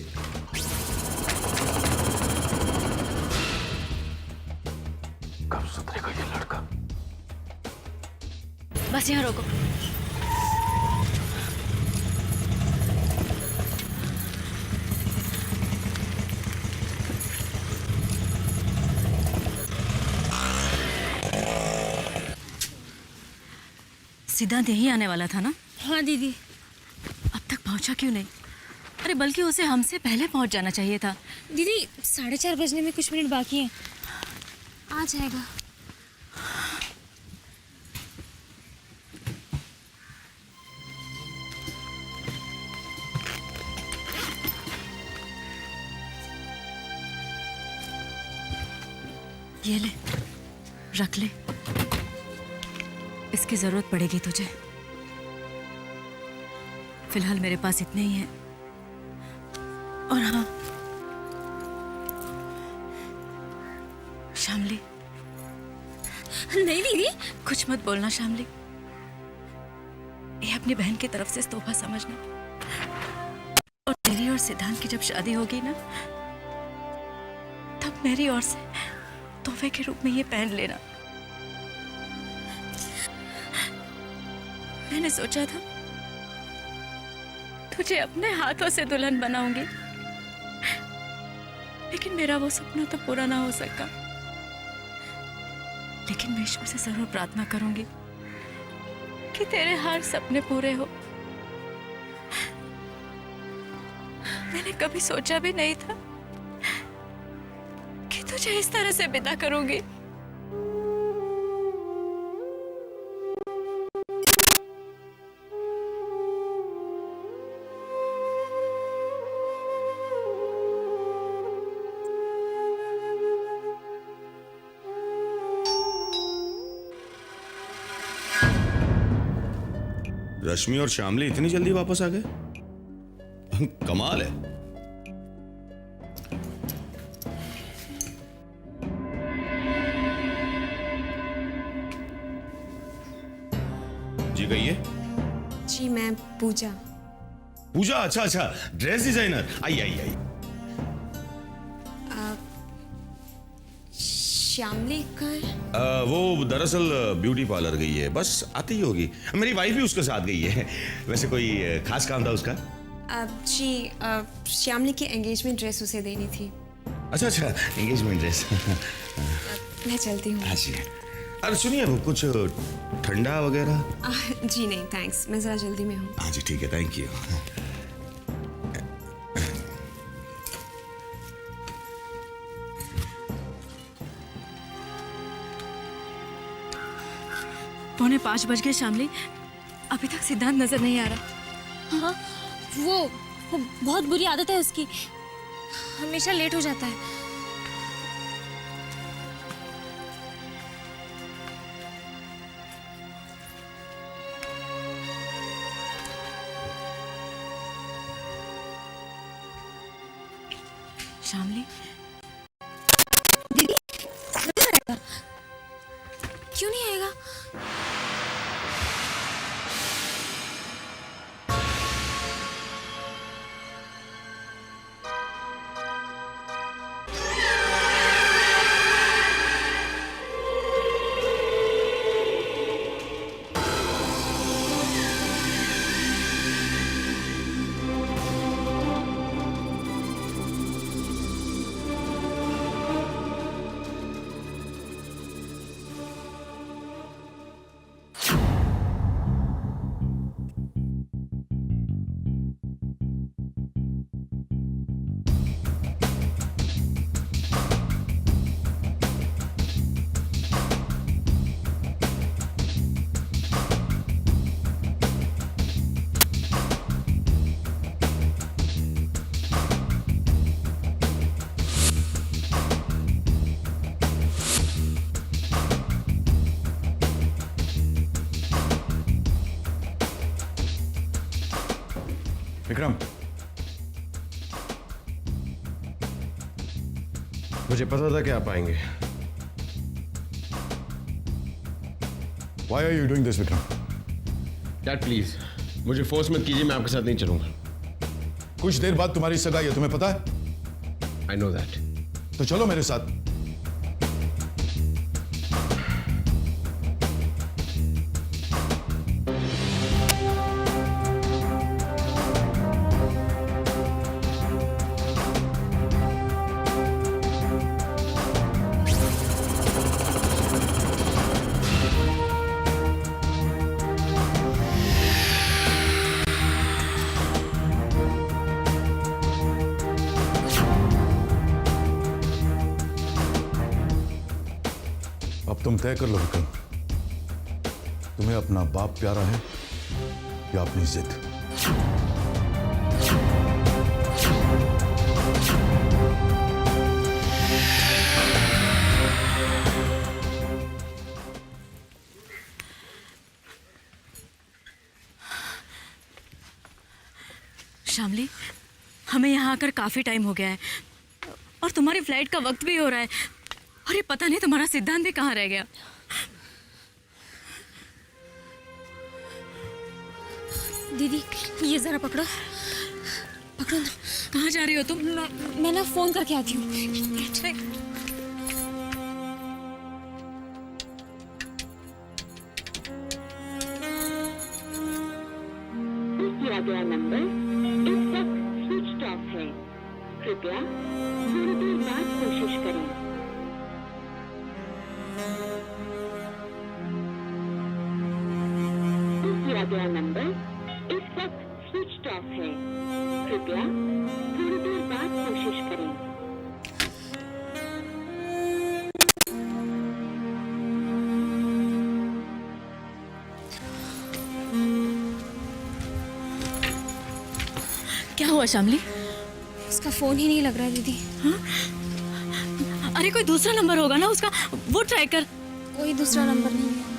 कब सुधरेगा ये लड़का? बस यहाँ रोको। सिद्धांत यही आने वाला था ना? हाँ दीदी। अब तक पहुंचा क्यों नहीं? अरे बल्कि उसे हमसे पहले पहुंच जाना चाहिए था। दीदी 4:30 बजने में कुछ मिनट बाकी हैं, आ जाएगा। ये ले, रख ले, इसकी जरूरत पड़ेगी तुझे। फिलहाल मेरे पास इतने ही हैं। और हाँ शामली। नहीं दीदी। कुछ मत बोलना शामली, ये अपनी बहन की तरफ से तोहफा समझना। और तेरी और सिद्धांत की जब शादी होगी ना, तब मेरी ओर से तोहफे के रूप में ये पहन लेना। मैंने सोचा था तुझे अपने हाथों से दुल्हन बनाऊंगी, लेकिन मेरा वो सपना तो पूरा ना हो सका। लेकिन मैं ईश्वर से जरूर प्रार्थना करूंगी कि तेरे हर सपने पूरे हो। मैंने कभी सोचा भी नहीं था कि तुझे इस तरह से विदा करूंगी। रश्मि और शामली इतनी जल्दी वापस आ गए, कमाल है। जी कहिए। जी मैं पूजा। पूजा, अच्छा अच्छा, ड्रेस डिजाइनर। आई आई आई। श्यामली कहाँ है? वो दरअसल ब्यूटी पार्लर गई है, बस आती ही होगी। मेरी वाइफ भी उसके साथ गई है। वैसे कोई खास काम था उसका? जी श्यामली की एंगेजमेंट ड्रेस उसे देनी थी। अच्छा अच्छा, एंगेजमेंट ड्रेस। मैं चलती हूँ। हाँ जी। अरे सुनिए, वो कुछ ठंडा वगैरह? जी नहीं थैंक्स, मैं ज़रा जल्दी में हूँ। हाँ जी ठीक है, थैंक यू। पौने 5 बज गए श्यामली, अभी तक सिद्धांत नजर नहीं आ रहा। हाँ, वो बहुत बुरी आदत है उसकी, हमेशा लेट हो जाता है। श्यामली, दीदी नहीं आएगा? क्यों नहीं आएगा? विक्रम, मुझे पता था कि आप आएंगे। Why are you doing this, Vikram? Dad please मुझे फोर्स मत कीजिए, मैं आपके साथ नहीं चलूंगा। कुछ देर बाद तुम्हारी सगाई है, तुम्हें पता है? I know that. तो चलो मेरे साथ। अब तुम तय कर लो विक्रम, तुम्हें अपना बाप प्यारा है या अपनी जिद? श्यामली, हमें यहाँ आकर काफी टाइम हो गया है और तुम्हारी फ्लाइट का वक्त भी हो रहा है, और ये पता नहीं तुम्हारा सिद्धांत भी कहाँ रह गया। दीदी ये जरा पकड़ो, पकड़ो ना। कहाँ जा रही हो तुम? मैं ना फोन करके आती हूँ। किया गया नंबर इस वक्त स्विच ऑफ है, कृपया थोड़ी देर बाद कोशिश करें। किया गया नंबर इस वक्त स्विच ऑफ है, कृपया थोड़ी देर बाद कोशिश करें। क्या हुआ श्यामली? उसका फोन ही नहीं लग रहा है दीदी। हाँ? अरे कोई दूसरा नंबर होगा ना उसका, वो ट्राई कर। कोई दूसरा नंबर नहीं है।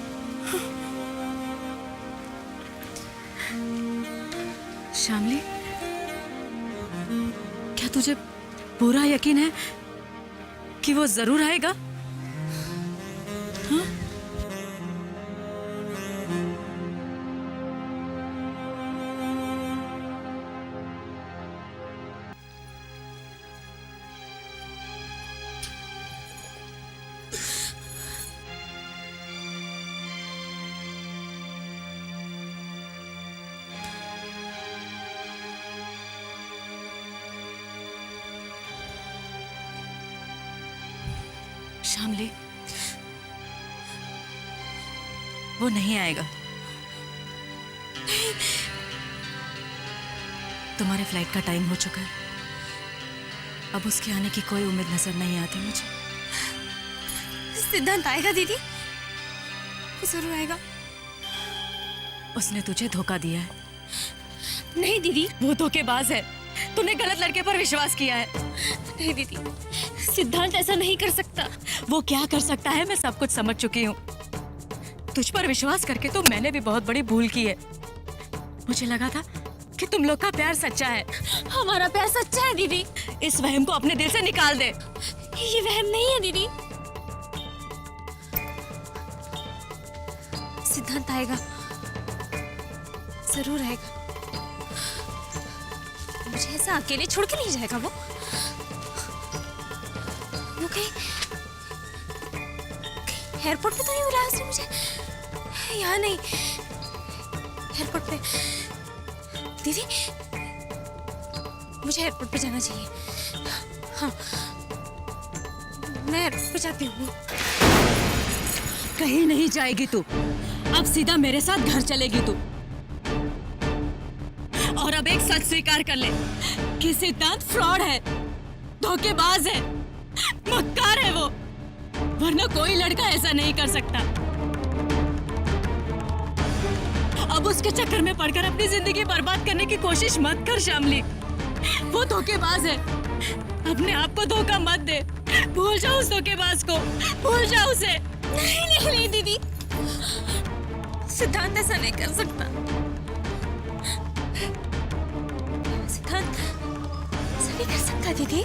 श्यामली, क्या तुझे पूरा यकीन है कि वो जरूर आएगा? हाँ? शामली, वो नहीं आएगा। तुम्हारे फ्लाइट का टाइम हो चुका है। अब उसके आने की कोई उम्मीद नजर नहीं आती मुझे। सिद्धांत आएगा दीदी, वो जरूर आएगा। उसने तुझे धोखा दिया है। नहीं दीदी, वो धोखेबाज है। तूने गलत लड़के पर विश्वास किया है। नहीं दीदी, सिद्धांत ऐसा नहीं कर सकता। वो क्या कर सकता है मैं सब कुछ समझ चुकी हूँ। तुझ पर विश्वास करके तो मैंने भी बहुत बड़ी भूल की है। मुझे लगा था कि तुम लोग का प्यार सच्चा है। हमारा प्यार सच्चा है दीदी। इस वहम को अपने दिल से निकाल दे। ये वहम नहीं है दीदी। सिद्धांत आएगा, जरूर आएगा। मुझे ऐसा अकेले छोड़ के नहीं जाएगा वो कहीं एयरपोर्ट पे तो नहीं बुलाया उसने मुझे। यहाँ नहीं, एयरपोर्ट पे। दीदी, मुझे एयरपोर्ट पे जाना चाहिए। हाँ, मैं एयरपोर्ट पे जाती हूँ। कहीं नहीं जाएगी तू। अब सीधा मेरे साथ घर चलेगी तू। और अब एक सच स्वीकार कर ले कि सिद्धांत फ्रॉड है, धोखेबाज है, मक्कार है वो। वरना कोई लड़का ऐसा नहीं कर सकता। अब उसके चक्कर में पड़कर अपनी जिंदगी बर्बाद करने की कोशिश मत कर शामली। वो धोखेबाज है। अपने आप को धोखा मत दे। भूल जाओ उस धोखेबाज को, भूल जाओ उसे। नहीं नहीं नहीं दीदी, सिद्धांत ऐसा नहीं कर सकता। सिद्धांत ऐसा नहीं कर सकता दीदी।